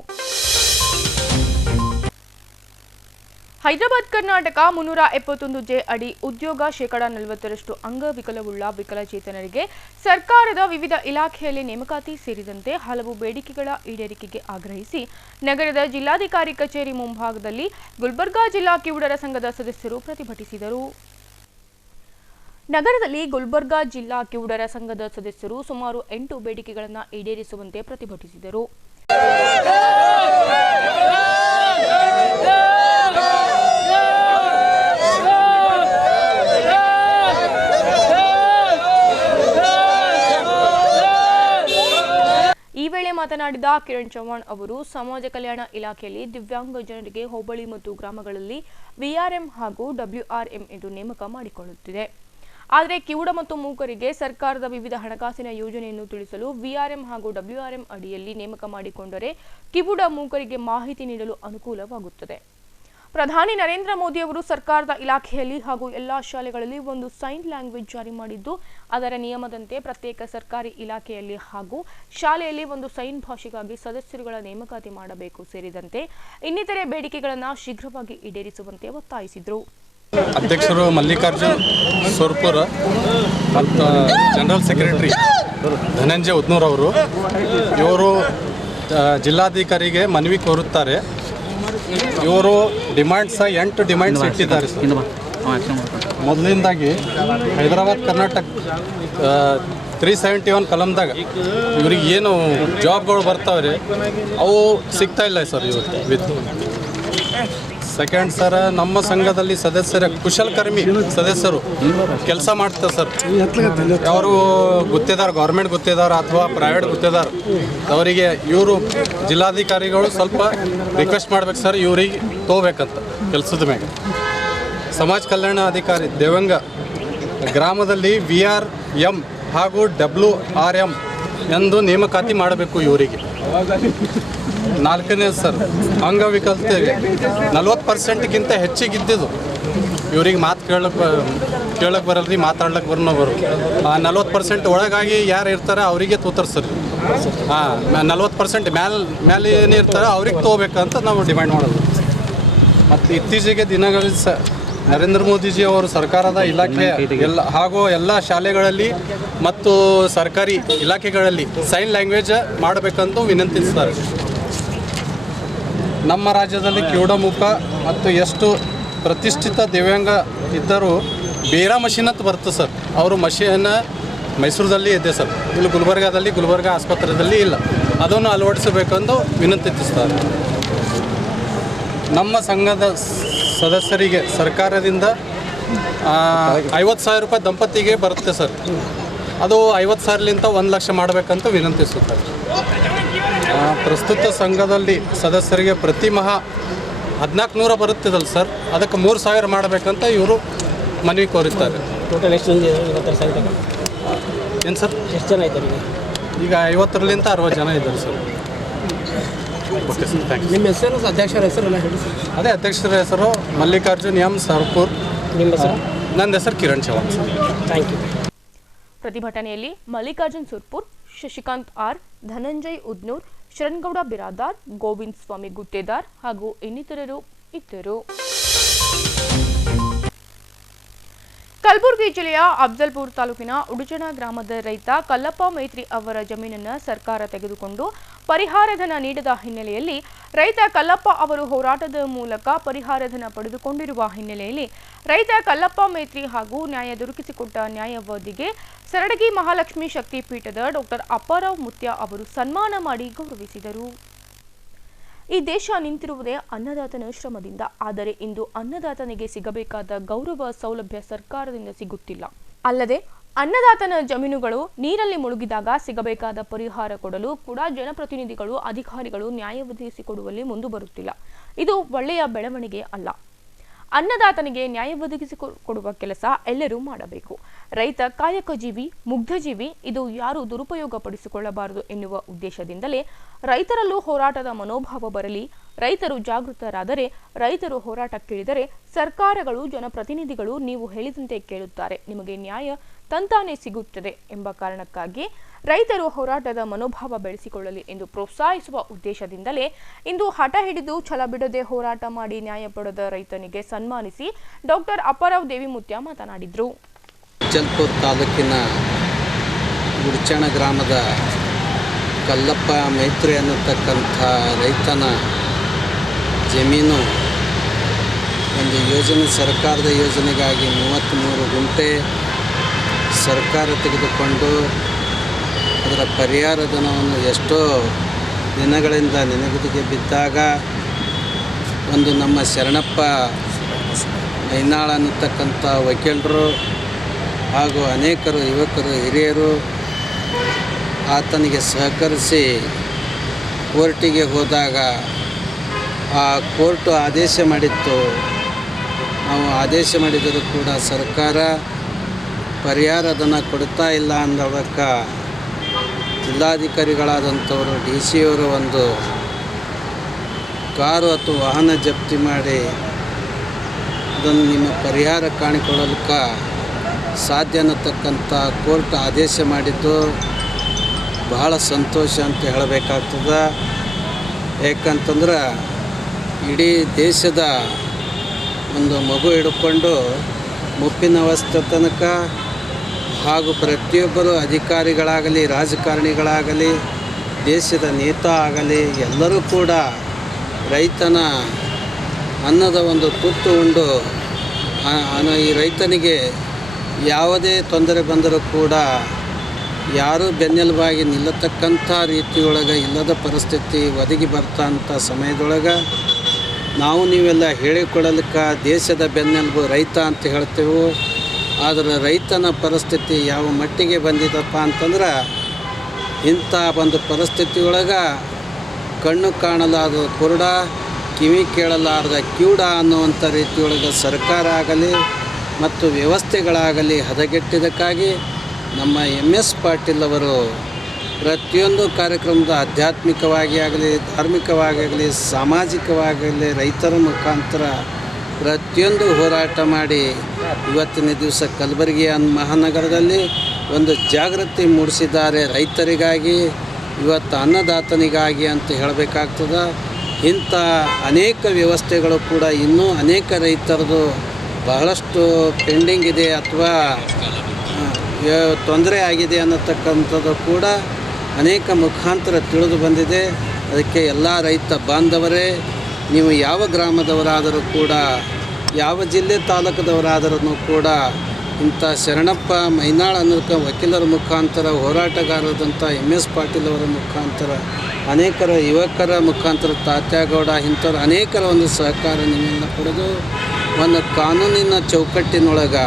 ಹೈದರಾಬಾದ್ ಕರ್ನಾಟಕ 371 ಅಡಿ ಉದ್ಯೋಗ 40% ಅಂಗವಿಕಲವುಳ್ಳ ವಿಕಲಚೇತನರಿಗೆ ಸರ್ಕಾರದ ವಿವಿಧ ಇಲಾಖೆಯಲ್ಲಿ ನೇಮಕಾತಿ ಸೇರಿದಂತೆ ಹಲವು ಬೇಡಿಕೆಗಳ ಈಡೇರಿಕೆಗೆ ಆಗ್ರಹಿಸಿ ನಗರದ ಜಿಲ್ಲಾಧಿಕಾರಿ ಕಚೇರಿ ಮುಂಭಾಗದಲ್ಲಿ ಗುಲ್ಬರ್ಗಾ ಜಿಲ್ಲಾ ಕಿವುಡರ ಸಂಘದ ಸದಸ್ಯರು ಪ್ರತಿಭಟಿಸಿದರು. ನಗರದಲ್ಲಿ ಗುಲ್ಬರ್ಗಾ ಜಿಲ್ಲಾ ಕಿವುಡರ ಸಂಘದ ಸದಸ್ಯರು ಸುಮಾರು 8 ಬೇಡಿಕೆಗಳನ್ನು ಈಡೇರಿಸುವಂತೆ ಪ್ರತಿಭಟಿಸಿದರು. ಈ ವೇಳೆ ಮಾತನಾಡಿದ ಕಿರಣ್ ಚೌಹಾಣ್ ಅವರು ಸಮಾಜ ಕಲ್ಯಾಣ ಇಲಾಖೆಯಲ್ಲಿ ದಿವ್ಯಾಂಗ ಜನರಿಗೆ ಹೋಬಳಿ ಮತ್ತು ಗ್ರಾಮಗಳಲ್ಲಿ ವಿಆರ್ಎಂ ಹಾಗೂ ಡಬ್ಲ್ಯೂಆರ್ಎಂ ಎಂದು ನೇಮಕ ಮಾಡಿಕೊಳ್ಳುತ್ತಿದೆ. ಆದರೆ ಕಿವುಡ ಮತ್ತು ಮೂಕರಿಗೆ ಸರ್ಕಾರದ ವಿವಿಧ ಹಣಕಾಸಿನ ಯೋಜನೆಯನ್ನು ತಿಳಿಸಲು ವಿಆರ್ಎಂ ಹಾಗೂ ಡಬ್ಲ್ಯೂಆರ್ಎಂ ಅಡಿಯಲ್ಲಿ ನೇಮಕ ಮಾಡಿಕೊಂಡರೆ ಕಿವುಡ ಮೂಕರಿಗೆ ಮಾಹಿತಿ ನೀಡಲು ಅನುಕೂಲವಾಗುತ್ತದೆ. ಪ್ರಧಾನಿ ನರೇಂದ್ರ ಮೋದಿ ಅವರು ಸರ್ಕಾರದ ಇಲಾಖೆಯಲ್ಲಿ ಹಾಗೂ ಎಲ್ಲಾ ಶಾಲೆಗಳಲ್ಲಿ ಒಂದು ಸೈನ್ ಲ್ಯಾಂಗ್ವೇಜ್ ಜಾರಿ ಮಾಡಿದ್ದು, ಅದರ ನಿಯಮದಂತೆ ಪ್ರತ್ಯೇಕ ಸರ್ಕಾರಿ ಇಲಾಖೆಯಲ್ಲಿ ಹಾಗೂ ಶಾಲೆಯಲ್ಲಿ ಒಂದು ಸೈನ್ ಭಾಷೆಗಾಗಿ ಸದಸ್ಯರುಗಳ ನೇಮಕಾತಿ ಮಾಡಬೇಕು ಸೇರಿದಂತೆ ಇನ್ನಿತರೆ ಬೇಡಿಕೆಗಳನ್ನು ಶೀಘ್ರವಾಗಿ ಈಡೇರಿಸುವಂತೆ ಒತ್ತಾಯಿಸಿದರು. ಅಧ್ಯಕ್ಷರು ಮಲ್ಲಿಕಾರ್ಜುನ್ ಸೋರ್ಪುರ್ ಮತ್ತು ಜನರಲ್ ಸೆಕ್ರೆಟರಿ ಧನಂಜಯ ಉದ್ನೂರ್ ಅವರು ಇವರು ಜಿಲ್ಲಾಧಿಕಾರಿಗೆ ಮನವಿ ಕೋರುತ್ತಾರೆ. ಇವರು ಡಿಮ್ಯಾಂಡ್ಸ್ 8 ಡಿಮ್ಯಾಂಡ್ಸ್ ಇಟ್ಟಿದ್ದಾರೆ. ಮೊದಲಿಂದಾಗಿ ಹೈದರಾಬಾದ್ ಕರ್ನಾಟಕ 371 ಕಲಮ್ದಾಗ ಇವ್ರಿಗೆ ಏನು ಜಾಬ್ಗಳು ಬರ್ತಾವ್ರಿ ಅವು ಸಿಗ್ತಾ ಇಲ್ಲ ಸರ್ ಇವತ್ತು ವಿತ್. ಸೆಕೆಂಡ್ ಸರ್, ನಮ್ಮ ಸಂಘದಲ್ಲಿ ಸದಸ್ಯರ ಕುಶಲಕರ್ಮಿ ಸದಸ್ಯರು ಕೆಲಸ ಮಾಡ್ತಾರೆ ಸರ್. ಅವರು ಗುತ್ತೇದಾರ, ಗೌರ್ಮೆಂಟ್ ಗುತ್ತೇದಾರ ಅಥವಾ ಪ್ರೈವೇಟ್ ಗುತ್ತೇದಾರ, ಅವರಿಗೆ ಇವರು ಜಿಲ್ಲಾಧಿಕಾರಿಗಳು ಸ್ವಲ್ಪ ರಿಕ್ವೆಸ್ಟ್ ಮಾಡ್ಬೇಕು ಸರ್, ಇವ್ರಿಗೆ ತೊಗೋಬೇಕಂತ ಕೆಲಸದ ಮ್ಯಾಗ. ಸಮಾಜ ಕಲ್ಯಾಣ ಅಧಿಕಾರಿ ದೇವಂಗ ಗ್ರಾಮದಲ್ಲಿ ವಿಆರ್ಎಂ ಹಾಗೂ ಡಬ್ಲ್ಯೂಆರ್ಎಂ ಎಂದು ನೇಮಕಾತಿ ಮಾಡಬೇಕು ಇವರಿಗೆ. 4ನೇ ಸರ್, ಅಂಗವಿಕಲತೆಗೆ 40%ಗಿಂತ ಹೆಚ್ಚಿಗಿದ್ದಿದ್ದು ಇವ್ರಿಗೆ ಮಾತು ಕೇಳಕ್ಕೆ ಬರಲ್ರಿ, ಮಾತಾಡ್ಲಿಕ್ಕೆ ಬರೋ ಆ 40% ಒಳಗಾಗಿ ಯಾರು ಇರ್ತಾರೆ ಅವರಿಗೆ ತೋತಾರೆ ಸರ್. 40% ಮೇಲೆ ಏನಿರ್ತಾರೆ ಅವ್ರಿಗೆ ತೊಗೋಬೇಕಂತ ನಾವು ಡಿಮ್ಯಾಂಡ್ ಮಾಡೋದು. ಮತ್ತು ಇತ್ತೀಚೆಗೆ ದಿನಗಳಲ್ಲಿ ನರೇಂದ್ರ ಮೋದಿಜಿ ಅವರು ಸರ್ಕಾರದ ಇಲಾಖೆ ಹಾಗೂ ಎಲ್ಲ ಶಾಲೆಗಳಲ್ಲಿ ಮತ್ತು ಸರ್ಕಾರಿ ಇಲಾಖೆಗಳಲ್ಲಿ ಸೈನ್ ಲ್ಯಾಂಗ್ವೇಜ್ ಮಾಡಬೇಕಂತ ವಿನಂತಿಸ್ತಾರೆ. ನಮ್ಮ ರಾಜ್ಯದಲ್ಲಿ ಕಿವುಡಮುಖ ಮತ್ತು ಎಷ್ಟು ಪ್ರತಿಷ್ಠಿತ ದಿವ್ಯಾಂಗ ಇದ್ದರೂ ಬೇರೆ ಮಷೀನ್ ಅಂತ ಬರ್ತದೆ ಸರ್. ಅವರು ಮಷೀನ್ ಮೈಸೂರಲ್ಲಿ ಇದೆ ಸರ್, ಇಲ್ಲಿ ಗುಲ್ಬರ್ಗಾ ಆಸ್ಪತ್ರೆಯಲ್ಲಿ ಇಲ್ಲ. ಅದನ್ನು ಅಳವಡಿಸಬೇಕೆಂದು ವಿನಂತಿಸ್ತಾರೆ. ನಮ್ಮ ಸಂಘದ ಸದಸ್ಯರಿಗೆ ಸರ್ಕಾರದಿಂದ 50,000 ರೂಪಾಯಿ ದಂಪತಿಗೆ ಬರುತ್ತೆ ಸರ್. ಅದು 50,000ಲಿಂದ 1 ಲಕ್ಷ ಮಾಡಬೇಕಂತ ವಿನಂತಿಸುತ್ತಾರೆ. ಪ್ರಸ್ತುತ ಸಂಘದಲ್ಲಿ ಸದಸ್ಯರಿಗೆ ಪ್ರತಿ ಮಾಹ 1400 ಬರುತ್ತಿದಲ್ಲ ಸರ್, ಅದಕ್ಕೆ 3,000 ಮಾಡಬೇಕಂತ ಇವರು ಮನವಿ ಕೋರುತ್ತಾರೆ. ಟೋಟಲ್ ಎಷ್ಟು ಏನು ಸರ್, ಎಷ್ಟು ಜನ ಇದ್ದಾರೆ ಈಗ 50ರಿಂದ 60 ಜನ ಇದ್ದಾರೆ sir. Okay sir, thank you. ನಿಮ್ಮ ಹೆಸರು, ಅಧ್ಯಕ್ಷರ ಹೆಸರು ಹೇಳಿ ಸರ್. ಅದೇ ಅಧ್ಯಕ್ಷರ ಹೆಸರು ಮಲ್ಲಿಕಾರ್ಜುನ್ ಎಂ ಸರ್ಪುರ್. ನಿಮ್ಮ ಹೆಸರು? ನನ್ನ ಹೆಸರು Kiran Chauhan sir. Thank you. ಪ್ರತಿಭಟನೆಯಲ್ಲಿ ಮಲ್ಲಿಕಾರ್ಜುನ್ ಸುರ್ಪುರ್, ಶಶಿಕಾಂತ್ ಆರ್, ಧನಂಜಯ್ ಉದ್ನೂರ್, ಶರಣ್ಗೌಡ ಬಿರಾದಾರ್, ಗೋವಿಂದ್ ಸ್ವಾಮಿ ಗುತ್ತೇದಾರ್ ಹಾಗೂ ಇನ್ನಿತರರು ಇದ್ದರು. ಕಲಬುರಗಿ ಜಿಲ್ಲೆಯ ಅಫ್ಜಲ್ಪುರ ತಾಲೂಕಿನ ಉಡುಚಣ ಗ್ರಾಮದ ರೈತ ಕಲ್ಲಪ್ಪ ಮೈತ್ರಿ ಅವರ ಜಮೀನನ್ನು ಸರ್ಕಾರ ತೆಗೆದುಕೊಂಡು ಪರಿಹಾರಧನ ನೀಡದ ಹಿನ್ನೆಲೆಯಲ್ಲಿ ರೈತ ಕಲ್ಲಪ್ಪ ಅವರು ಹೋರಾಟದ ಮೂಲಕ ಪರಿಹಾರಧನ ಪಡೆದುಕೊಂಡಿರುವ ಹಿನ್ನೆಲೆಯಲ್ಲಿ ರೈತ ಕಲ್ಲಪ್ಪ ಮೈತ್ರಿ ಹಾಗೂ ನ್ಯಾಯ ದೊರಕಿಸಿಕೊಟ್ಟ ನ್ಯಾಯವಾದಿಗೆ ಸರಡಗಿ ಮಹಾಲಕ್ಷ್ಮಿ ಶಕ್ತಿಪೀಠದ ಡಾಕ್ಟರ್ ಅಪ್ಪಾರಾವ್ ಮುತ್ಯ ಅವರು ಸನ್ಮಾನ ಮಾಡಿ ಗೌರವಿಸಿದರು. ಈ ದೇಶ ನಿಂತಿರುವುದೇ ಅನ್ನದಾತನ ಶ್ರಮದಿಂದ. ಆದರೆ ಇಂದು ಅನ್ನದಾತನಿಗೆ ಸಿಗಬೇಕಾದ ಗೌರವ ಸೌಲಭ್ಯ ಸರ್ಕಾರದಿಂದ ಸಿಗುತ್ತಿಲ್ಲ. ಅಲ್ಲದೆ ಅನ್ನದಾತನ ಜಮೀನುಗಳು ನೀರಲ್ಲಿ ಮುಳುಗಿದಾಗ ಸಿಗಬೇಕಾದ ಪರಿಹಾರ ಕೊಡಲು ಕೂಡ ಜನಪ್ರತಿನಿಧಿಗಳು ಅಧಿಕಾರಿಗಳು ನ್ಯಾಯ ಒದಗಿಸಿಕೊಡುವಲ್ಲಿ ಮುಂದೆ ಬರುತ್ತಿಲ್ಲ. ಇದು ಒಳ್ಳೆಯ ಬೆಳವಣಿಗೆ ಅಲ್ಲ. ಅನ್ನದಾತನಿಗೆ ನ್ಯಾಯ ಒದಗಿಸಿಕೊಡುವ ಕೆಲಸ ಎಲ್ಲರೂ ಮಾಡಬೇಕು. ರೈತ ಕಾಯಕ ಜೀವಿ, ಮುಗ್ಧಜೀವಿ, ಇದು ಯಾರು ದುರುಪಯೋಗ ಪಡಿಸಿಕೊಳ್ಳಬಾರದು ಎನ್ನುವ ಉದ್ದೇಶದಿಂದಲೇ ರೈತರಲ್ಲೂ ಹೋರಾಟದ ಮನೋಭಾವ ಬರಲಿ. ರೈತರು ಜಾಗೃತರಾದರೆ, ರೈತರು ಹೋರಾಟಕ್ಕಿಳಿದರೆ ಸರ್ಕಾರಗಳು, ಜನಪ್ರತಿನಿಧಿಗಳು ನೀವು ಹೇಳಿದಂತೆ ಕೇಳುತ್ತಾರೆ, ನಿಮಗೆ ನ್ಯಾಯ ತಂತಾನೆ ಸಿಗುತ್ತದೆ ಎಂಬ ಕಾರಣಕ್ಕಾಗಿ ರೈತರು ಹೋರಾಟದ ಮನೋಭಾವ ಬೆಳೆಸಿಕೊಳ್ಳಲಿ ಎಂದು ಪ್ರೋತ್ಸಾಹಿಸುವ ಉದ್ದೇಶದಿಂದಲೇ ಇಂದು ಹಠ ಹಿಡಿದು ಛಲ ಬಿಡದೆ ಹೋರಾಟ ಮಾಡಿ ನ್ಯಾಯ ಪಡೆದ ರೈತನಿಗೆ ಸನ್ಮಾನಿಸಿ ಡಾಕ್ಟರ್ ಅಪ್ಪಾರಾವ್ ದೇವಿಮುತ್ಯ ಮಾತನಾಡಿದರು. ಅಫ್ಜಲ್ಪುರ ತಾಲೂಕಿನ ಗುಡ್ಚಣ ಗ್ರಾಮದ ಕಲ್ಲಪ್ಪ ಮೈತ್ರಿ ಅನ್ನತಕ್ಕಂಥ ರೈತನ ಜಮೀನು ಒಂದು ಯೋಜನೆ, ಸರ್ಕಾರದ ಯೋಜನೆಗಾಗಿ 33 ಗುಂಟೆ ಸರ್ಕಾರ ತೆಗೆದುಕೊಂಡು ಅದರ ಪರಿಹಾರ ಧನವನ್ನು ಎಷ್ಟೋ ದಿನಗಳಿಂದ ನೆನೆಗುದಿಗೆ ಬಿದ್ದಾಗ ಒಂದು ನಮ್ಮ ಶರಣಪ್ಪ ಮೈನಾಳ್ ಅನ್ನತಕ್ಕಂಥ ವಕೀಲರು ಹಾಗೂ ಅನೇಕರು ಯುವಕರು ಹಿರಿಯರು ಆತನಿಗೆ ಸಹಕರಿಸಿ ಕೋರ್ಟಿಗೆ ಹೋದಾಗ ಆ ಕೋರ್ಟು ಆದೇಶ ಮಾಡಿತ್ತು. ನಾವು ಆದೇಶ ಮಾಡಿದರೂ ಕೂಡ ಸರ್ಕಾರ ಪರಿಹಾರ ಧನ ಕೊಡ್ತಾ ಇಲ್ಲ ಅನ್ನೋದಕ್ಕೆ ಜಿಲ್ಲಾಧಿಕಾರಿಗಳಾದಂಥವರು DC ಅವರು ಒಂದು ಕಾರು ಅಥವಾ ವಾಹನ ಜಪ್ತಿ ಮಾಡಿ ಅದನ್ನು ನಿಮ್ಮ ಪರಿಹಾರ ಕಾಣಿಕೊಳ್ಳಲಿಕ್ಕೆ ಸಾಧ್ಯ ಅನ್ನತಕ್ಕಂಥ ಕೋರ್ಟ್ ಆದೇಶ ಮಾಡಿದ್ದು ಬಹಳ ಸಂತೋಷ ಅಂತ ಹೇಳಬೇಕಾಗ್ತದೆ. ಯಾಕಂತಂದ್ರೆ ಇಡೀ ದೇಶದ ಒಂದು ಮಗು ಹಿಡ್ಕೊಂಡು ಮುಪ್ಪಿನ ಅವಸ್ಥೆ ತನಕ ಹಾಗೂ ಪ್ರತಿಯೊಬ್ಬರು ಅಧಿಕಾರಿಗಳಾಗಲಿ, ರಾಜಕಾರಣಿಗಳಾಗಲಿ, ದೇಶದ ನೇತಾ ಆಗಲಿ ಎಲ್ಲರೂ ಕೂಡ ರೈತನ ಅನ್ನದ ಒಂದು ತುತ್ತು ಉಂಡು ಈ ರೈತನಿಗೆ ಯಾವುದೇ ತೊಂದರೆ ಬಂದರೂ ಕೂಡ ಯಾರೂ ಬೆನ್ನೆಲುಬಾಗಿ ನಿಲ್ಲತಕ್ಕಂಥ ರೀತಿಯೊಳಗೆ ಇಲ್ಲದ ಪರಿಸ್ಥಿತಿ ಒದಗಿ ಬರ್ತಂಥ ಸಮಯದೊಳಗೆ ನಾವು ನೀವೆಲ್ಲ ಹೇಳಿಕೊಡಲಿಕ್ಕೆ ದೇಶದ ಬೆನ್ನೆಲುಬು ರೈತ ಅಂತ ಹೇಳ್ತೇವೆ. ಆದರೆ ರೈತನ ಪರಿಸ್ಥಿತಿ ಯಾವ ಮಟ್ಟಿಗೆ ಬಂದಿದಪ್ಪ ಅಂತಂದ್ರೆ ಇಂಥ ಒಂದು ಪರಿಸ್ಥಿತಿಯೊಳಗೆ ಕಣ್ಣು ಕಾಣಲಾರದ ಕುರುಡ, ಕಿವಿ ಕೇಳಲಾರದ ಕಿವುಡ ಅನ್ನುವಂಥ ರೀತಿಯೊಳಗೆ ಸರ್ಕಾರ ಆಗಲಿ ಮತ್ತು ವ್ಯವಸ್ಥೆಗಳಾಗಲಿ ಹದಗೆಟ್ಟಿದ್ದಕ್ಕಾಗಿ ನಮ್ಮ MS ಪಾಟೀಲ್ ಅವರು ಪ್ರತಿಯೊಂದು ಕಾರ್ಯಕ್ರಮದ ಆಧ್ಯಾತ್ಮಿಕವಾಗಿ ಆಗಲಿ, ಧಾರ್ಮಿಕವಾಗಿ ಆಗಲಿ, ಸಾಮಾಜಿಕವಾಗಲಿ ರೈತರ ಮುಖಾಂತರ ಪ್ರತಿಯೊಂದು ಹೋರಾಟ ಮಾಡಿ ಇವತ್ತಿನ ದಿವಸ ಕಲಬುರಗಿ ಮಹಾನಗರದಲ್ಲಿ ಒಂದು ಜಾಗೃತಿ ಮೂಡಿಸಿದ್ದಾರೆ. ರೈತರಿಗಾಗಿ, ಇವತ್ತು ಅನ್ನದಾತನಿಗಾಗಿ ಅಂತ ಹೇಳಬೇಕಾಗ್ತದೆ. ಇಂಥ ಅನೇಕ ವ್ಯವಸ್ಥೆಗಳು ಕೂಡ ಇನ್ನೂ ಅನೇಕ ರೈತರದು ಬಹಳಷ್ಟು ಪೆಂಡಿಂಗ್ ಇದೆ ಅಥವಾ ತೊಂದರೆ ಆಗಿದೆ ಅನ್ನತಕ್ಕಂಥದ್ದು ಕೂಡ ಅನೇಕ ಮುಖಾಂತರ ತಿಳಿದು ಬಂದಿದೆ. ಅದಕ್ಕೆ ಎಲ್ಲ ರೈತ ಬಾಂಧವರೇ, ನೀವು ಯಾವ ಗ್ರಾಮದವರಾದರೂ ಕೂಡ, ಯಾವ ಜಿಲ್ಲೆ ತಾಲೂಕದವರಾದರೂ ಕೂಡ ಇಂಥ ಶರಣಪ್ಪ ಮೈನಾಳ್ ಅನ್ನೋಕ್ಕೆ ವಕೀಲರ ಮುಖಾಂತರ, ಹೋರಾಟಗಾರರಾದಂಥ MS ಪಾಟೀಲ್ ಅವರ ಮುಖಾಂತರ, ಅನೇಕರ ಯುವಕರ ಮುಖಾಂತರ, ತಾತ್ಯಾಗೌಡ ಇಂಥವ್ರು ಅನೇಕರ ಒಂದು ಸಹಕಾರ ನಿಮ್ಮಿಂದ ಪಡೆದು ಒಂದು ಕಾನೂನಿನ ಚೌಕಟ್ಟಿನೊಳಗೆ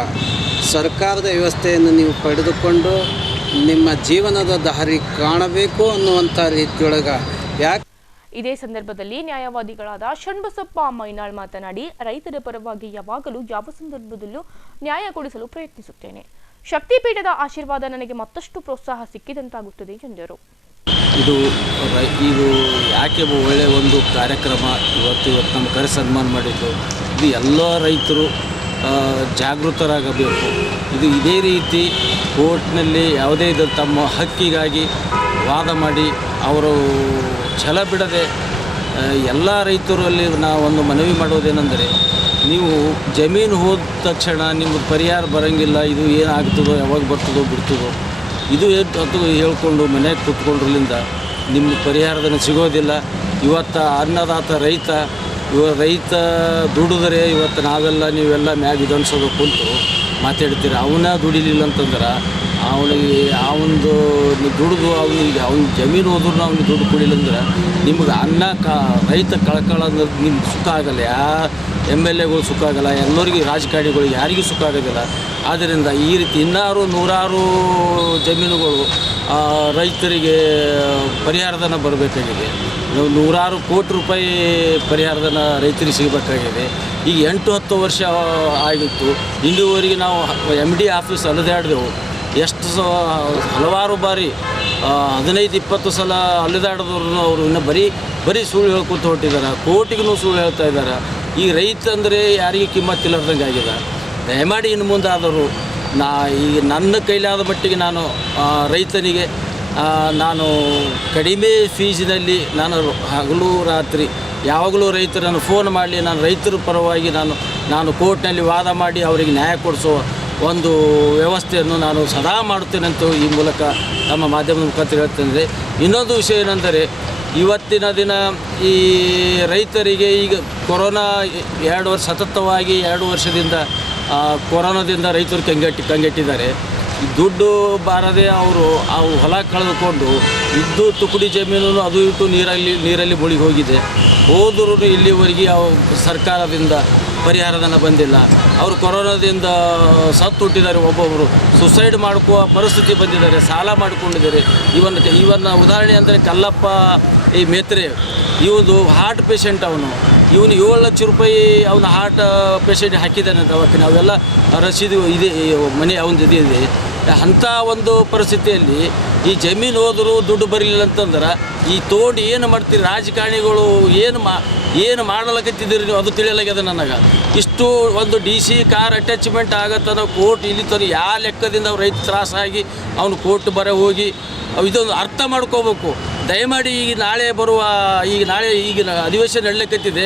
ಸರ್ಕಾರದ ವ್ಯವಸ್ಥೆಯನ್ನು ನೀವು ಪಡೆದುಕೊಂಡು ನಿಮ್ಮ ಜೀವನದ ದಾರಿ ಕಾಣಬೇಕು ಅನ್ನುವಂಥ ರೀತಿಯೊಳಗೆ ಇದೇ ಸಂದರ್ಭದಲ್ಲಿ ನ್ಯಾಯವಾದಿಗಳಾದ ಶಣ್ಬಸಪ್ಪ ಮೈನಾಳ್ ಮಾತನಾಡಿ, ರೈತರ ಪರವಾಗಿ ಯಾವಾಗಲೂ ಯಾವ ಸಂದರ್ಭದಲ್ಲೂ ನ್ಯಾಯ ಕೊಡಿಸಲು ಪ್ರಯತ್ನಿಸುತ್ತೇನೆ. ಶಕ್ತಿಪೀಠದ ಆಶೀರ್ವಾದ ನನಗೆ ಮತ್ತಷ್ಟು ಪ್ರೋತ್ಸಾಹ ಸಿಕ್ಕಿದಂತಾಗುತ್ತದೆ ಎಂದರು. ಇದು ಯಾಕೆ ಒಳ್ಳೆಯ ಒಂದು ಕಾರ್ಯಕ್ರಮ ಇವತ್ತು ನಮ್ಮ ಕರೆ ಸನ್ಮಾನ ಮಾಡಿದ್ದು. ಇದು ಎಲ್ಲ ರೈತರು ಜಾಗೃತರಾಗಬೇಕು. ಇದು ಇದೇ ರೀತಿ ಕೋರ್ಟ್ನಲ್ಲಿ ಯಾವುದೇ ತಮ್ಮ ಹಕ್ಕಿಗಾಗಿ ವಾದ ಮಾಡಿ ಅವರು ಛಲ ಬಿಡದೆ ಎಲ್ಲ ರೈತರಲ್ಲಿ ಒಂದು ಮನವಿ ಮಾಡೋದೇನೆಂದರೆ, ನೀವು ಜಮೀನು ಹೋದ ತಕ್ಷಣ ನಿಮಗೆ ಪರಿಹಾರ ಬರೋಂಗಿಲ್ಲ, ಇದು ಏನಾಗ್ತದೋ, ಯಾವಾಗ ಬರ್ತದೋ ಬಿಡ್ತದೋ, ಇದು ಅದು ಹೇಳ್ಕೊಂಡು ಮನೆಗೆ ಕೂತ್ಕೊಂಡ್ರಲಿಂದ ನಿಮ್ಮ ಪರಿಹಾರದನ್ನು ಸಿಗೋದಿಲ್ಲ. ಇವತ್ತು ಅನ್ನದಾತ ರೈತ ದುಡಿದ್ರೆ ಇವತ್ತು ನಾವೆಲ್ಲ ನೀವೆಲ್ಲ ಮ್ಯಾಗ ಇದನ್ಸೋದು ಕುಂತು ಮಾತಾಡ್ತೀರ. ಅವನ್ನ ದುಡಿಲಿಲ್ಲ ಅಂತಂದ್ರೆ ಅವನಿಗೆ ಅವನದು ದುಡಿದು ಅವ್ನ ಜಮೀನು ಹೋದ್ರೂ ಅವ್ನಿಗೆ ದುಡ್ಡು ಕೊಡಿಲ್ಲ ಅಂದ್ರೆ ನಿಮ್ಗೆ ರೈತ ಕಳ್ಕಳ ಅಂದ್ರೆ ನಿಮ್ಗೆ ಸುಖ ಆಗಲ್ಲ. ಎಮ್ ಎಲ್ ಎಗಳು ಸುಖ ಆಗಲ್ಲ, ಎಲ್ಲರಿಗೂ ರಾಜಕಾರಣಿಗಳಿಗೆ ಯಾರಿಗೂ ಸುಖ ಆಗೋದಿಲ್ಲ. ಆದ್ದರಿಂದ ಈ ರೀತಿ ನೂರಾರು ಜಮೀನುಗಳು ರೈತರಿಗೆ ಪರಿಹಾರಧನ ಬರಬೇಕಾಗಿದೆ. ನೂರಾರು ಕೋಟಿ ರೂಪಾಯಿ ಪರಿಹಾರಧನ ರೈತರಿಗೆ ಸಿಗಬೇಕಾಗಿದೆ. ಈಗ 8-10 ವರ್ಷ ಆಗಿತ್ತು. ಇಲ್ಲಿವರೆಗೆ ನಾವು MD ಆಫೀಸ್ ಅಲೆದಾಡಿದೆವು. ಎಷ್ಟು ಹಲವಾರು ಬಾರಿ 15-20 ಸಲ ಅಲೆದಾಡಿದವ್ರು ಅವರು ಇನ್ನೂ ಬರೀ ಸುಳ್ಳು ಹೇಳ್ಕೊತ ಹೊಟ್ಟಿದ್ದಾರೆ. ಕೋಟಿಗೂ ಸುಳ್ಳು ಹೇಳ್ತಾ ಇದ್ದಾರೆ. ಈ ರೈತ ಅಂದರೆ ಯಾರಿಗೆ ಕಿಮ್ಮತ್ತಿಲ್ಲದಂಗೆ ಆಗಿದೆ. ದಯಮಾಡಿ ಇನ್ನು ಮುಂದಾದರೂ ಈಗ ನನ್ನ ಕೈಲಾದ ಮಟ್ಟಿಗೆ ನಾನು ರೈತನಿಗೆ ನಾನು ಕಡಿಮೆ ಫೀಸಿನಲ್ಲಿ ನಾನು ಹಗಲು ರಾತ್ರಿ ಯಾವಾಗಲೂ ರೈತರನ್ನು ಫೋನ್ ಮಾಡಲಿ, ನಾನು ರೈತರ ಪರವಾಗಿ ನಾನು ಕೋರ್ಟ್ನಲ್ಲಿ ವಾದ ಮಾಡಿ ಅವರಿಗೆ ನ್ಯಾಯ ಕೊಡಿಸೋ ಒಂದು ವ್ಯವಸ್ಥೆಯನ್ನು ನಾನು ಸದಾ ಮಾಡುತ್ತೇನೆ ಅಂತ ಈ ಮೂಲಕ ನಮ್ಮ ಮಾಧ್ಯಮದ ಮುಖಾಂತರ ಹೇಳ್ತೇನೆ. ಇನ್ನೊಂದು ವಿಷಯ ಏನೆಂದರೆ, ಇವತ್ತಿನ ದಿನ ಈ ರೈತರಿಗೆ ಈಗ ಕೊರೋನಾ 2 ವರ್ಷ ಸತತವಾಗಿ 2 ವರ್ಷದಿಂದ ಕೊರೋನಾದಿಂದ ರೈತರು ಕಂಗೆಟ್ಟಿದ್ದಾರೆ. ದುಡ್ಡು ಬಾರದೆ ಅವರು ಹೊಲ ಕಳೆದುಕೊಂಡು ಇದ್ದು ತುಕುಡಿ ಜಮೀನು ಅದು ಇಟ್ಟು ನೀರಲ್ಲಿ ಮುಳುಗಿ ಹೋಗಿದೆ. ಹೋದರೂ ಇಲ್ಲಿವರೆಗೆ ಸರ್ಕಾರದಿಂದ ಪರಿಹಾರಧನ ಬಂದಿಲ್ಲ. ಅವರು ಕೊರೋನಾದಿಂದ ಸತ್ತು ಹುಟ್ಟಿದ್ದಾರೆ. ಒಬ್ಬೊಬ್ಬರು ಸುಸೈಡ್ ಮಾಡ್ಕೋ ಪರಿಸ್ಥಿತಿ ಬಂದಿದ್ದಾರೆ, ಸಾಲ ಮಾಡಿಕೊಂಡಿದ್ದಾರೆ. ಇವನ್ನ ಉದಾಹರಣೆ ಅಂದರೆ ಕಲ್ಲಪ್ಪ ಈ ಮೇತ್ರೆ, ಇವನು ಹಾರ್ಟ್ ಪೇಷಂಟ್. ಇವನು 7 ಲಕ್ಷ ರೂಪಾಯಿ ಅವನ ಹಾರ್ಟ್ ಪೇಷಂಟ್ ಹಾಕಿದ್ದಾನೆ ಅಂತ ಅವಕ್ಕೆ ನಾವೆಲ್ಲ ರಸೀದಿ ಇದೆ, ಮನೆ ಅವನದು ಇದೆ. ಅಂಥ ಒಂದು ಪರಿಸ್ಥಿತಿಯಲ್ಲಿ ಈ ಜಮೀನು ಹೋದರೂ ದುಡ್ಡು ಬರಲಿಲ್ಲ ಅಂತಂದ್ರೆ ಈ ತೋಡಿ ಏನು ಮಾಡ್ತೀರಿ? ರಾಜಕಾರಣಿಗಳು ಏನು ಮಾಡಲಕತ್ತಿದ್ದೀರಿ ನೀವು? ಅದು ತಿಳಿಯಲಾಗ್ಯದ ನನಗೆ. ಇಷ್ಟು ಒಂದು DC ಕಾರ್ ಅಟ್ಯಾಚ್ಮೆಂಟ್ ಆಗತ್ತನೋ ಕೋರ್ಟ್ ಇಲ್ಲಿ ತನಕ ಯಾವ ಲೆಕ್ಕದಿಂದ ಅವ್ರು ರೈತ ತ್ರಾಸಾಗಿ ಅವನು ಕೋರ್ಟ್ ಹೋಗಿ ಇದೊಂದು ಅರ್ಥ ಮಾಡ್ಕೋಬೇಕು. ದಯಮಾಡಿ ಈಗ ನಾಳೆ ಅಧಿವೇಶನ ನಡೀಲಿಕ್ಕತ್ತಿದೆ.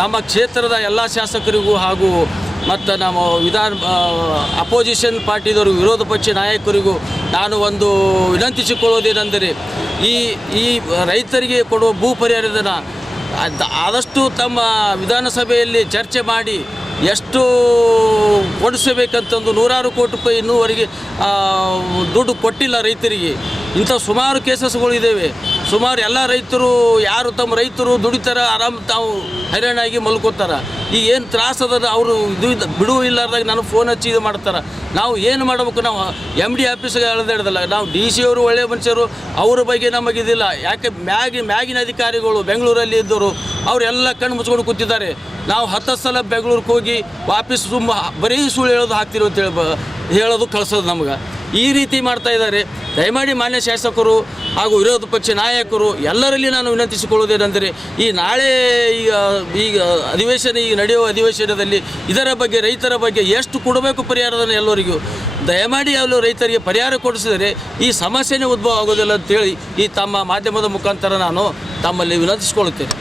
ನಮ್ಮ ಕ್ಷೇತ್ರದ ಎಲ್ಲ ಶಾಸಕರಿಗೂ ಹಾಗೂ ಮತ್ತು ನಮ್ಮ ಅಪೋಸಿಷನ್ ಪಾರ್ಟಿದವರು, ವಿರೋಧ ಪಕ್ಷ ನಾಯಕರಿಗೂ ನಾನು ಒಂದು ವಿನಂತಿಸಿಕೊಳ್ಳೋದೇನೆಂದರೆ, ಈ ರೈತರಿಗೆ ಕೊಡುವ ಭೂ ಪರಿಹಾರಧನ ಆದಷ್ಟು ತಮ್ಮ ವಿಧಾನಸಭೆಯಲ್ಲಿ ಚರ್ಚೆ ಮಾಡಿ ಎಷ್ಟು ಕೊಡಿಸಬೇಕಂತಂದು 100 ಕೋಟಿ ರೂಪಾಯಿ ಇನ್ನೂವರೆಗೆ ದುಡ್ಡು ಕೊಟ್ಟಿಲ್ಲ ರೈತರಿಗೆ. ಇಂಥ ಸುಮಾರು ಕೇಸಸ್ಗಳು ಇದ್ದಾವೆ. ಸುಮಾರು ಎಲ್ಲ ರೈತರು ಯಾರು ತಮ್ಮ ರೈತರು ದುಡಿತಾರೆ, ಆರಾಮ್ ತಾವು ಹೈರಾಣಾಗಿ ಮಲ್ಕೋತಾರೆ. ಈಗ ಏನು ತ್ರಾಸದ ಅವರು ಬಿಡುವು ಇಲ್ಲಾರ್ದಾಗ ನಾನು ಫೋನ್ ಹಚ್ಚಿ ಇದು ಮಾಡ್ತಾರೆ. ನಾವು ಏನು ಮಾಡಬೇಕು? ನಾವು MD ಆಫೀಸ್ಗೆ ಎಳೆದಾಡ್ದಲ್ಲ. ನಾವು DC ಅವರು ಒಳ್ಳೆಯ ಮನುಷ್ಯರು, ಅವ್ರ ಬಗ್ಗೆ ನಮಗಿದಿಲ್ಲ. ಯಾಕೆ ಮ್ಯಾಗಿನ ಅಧಿಕಾರಿಗಳು ಬೆಂಗಳೂರಲ್ಲಿ ಇದ್ದವರು ಅವರೆಲ್ಲ ಕಣ್ಣು ಮುಚ್ಕೊಂಡು ಕೂತಿದ್ದಾರೆ. ನಾವು 10 ಸಲ ಬೆಂಗಳೂರಿಗೆ ಹೋಗಿ ವಾಪಸ್ ಬರೀ ಸುಳ್ಳು ಹಾಕ್ತಿರೋ ಅಂತೇಳಿ ಹೇಳೋದು ಕಳಿಸೋದು ನಮ್ಗೆ. ಈ ರೀತಿ ಮಾಡ್ತಾ ಇದ್ದಾರೆ. ದಯಮಾಡಿ ಮಾನ್ಯ ಶಾಸಕರು ಹಾಗೂ ವಿರೋಧ ಪಕ್ಷ ನಾಯಕರು ಎಲ್ಲರಲ್ಲಿ ನಾನು ವಿನಂತಿಸಿಕೊಳ್ಳುವುದೇನೆಂದರೆ, ಈ ನಾಳೆ ಈಗ ನಡೆಯುವ ಅಧಿವೇಶನದಲ್ಲಿ ಇದರ ಬಗ್ಗೆ, ರೈತರ ಬಗ್ಗೆ ಎಷ್ಟು ಕೊಡಬೇಕು ಪರಿಹಾರಧನ ಎಲ್ಲರಿಗೂ ದಯಮಾಡಿ ರೈತರಿಗೆ ಪರಿಹಾರ ಕೊಡಿಸಿದರೆ ಈ ಸಮಸ್ಯೆನೇ ಉದ್ಭವ ಆಗೋದಿಲ್ಲ ಅಂತೇಳಿ ಈ ತಮ್ಮ ಮಾಧ್ಯಮದ ಮುಖಾಂತರ ನಾನು ತಮ್ಮಲ್ಲಿ ವಿನಂತಿಸಿಕೊಳ್ಳುತ್ತೇನೆ.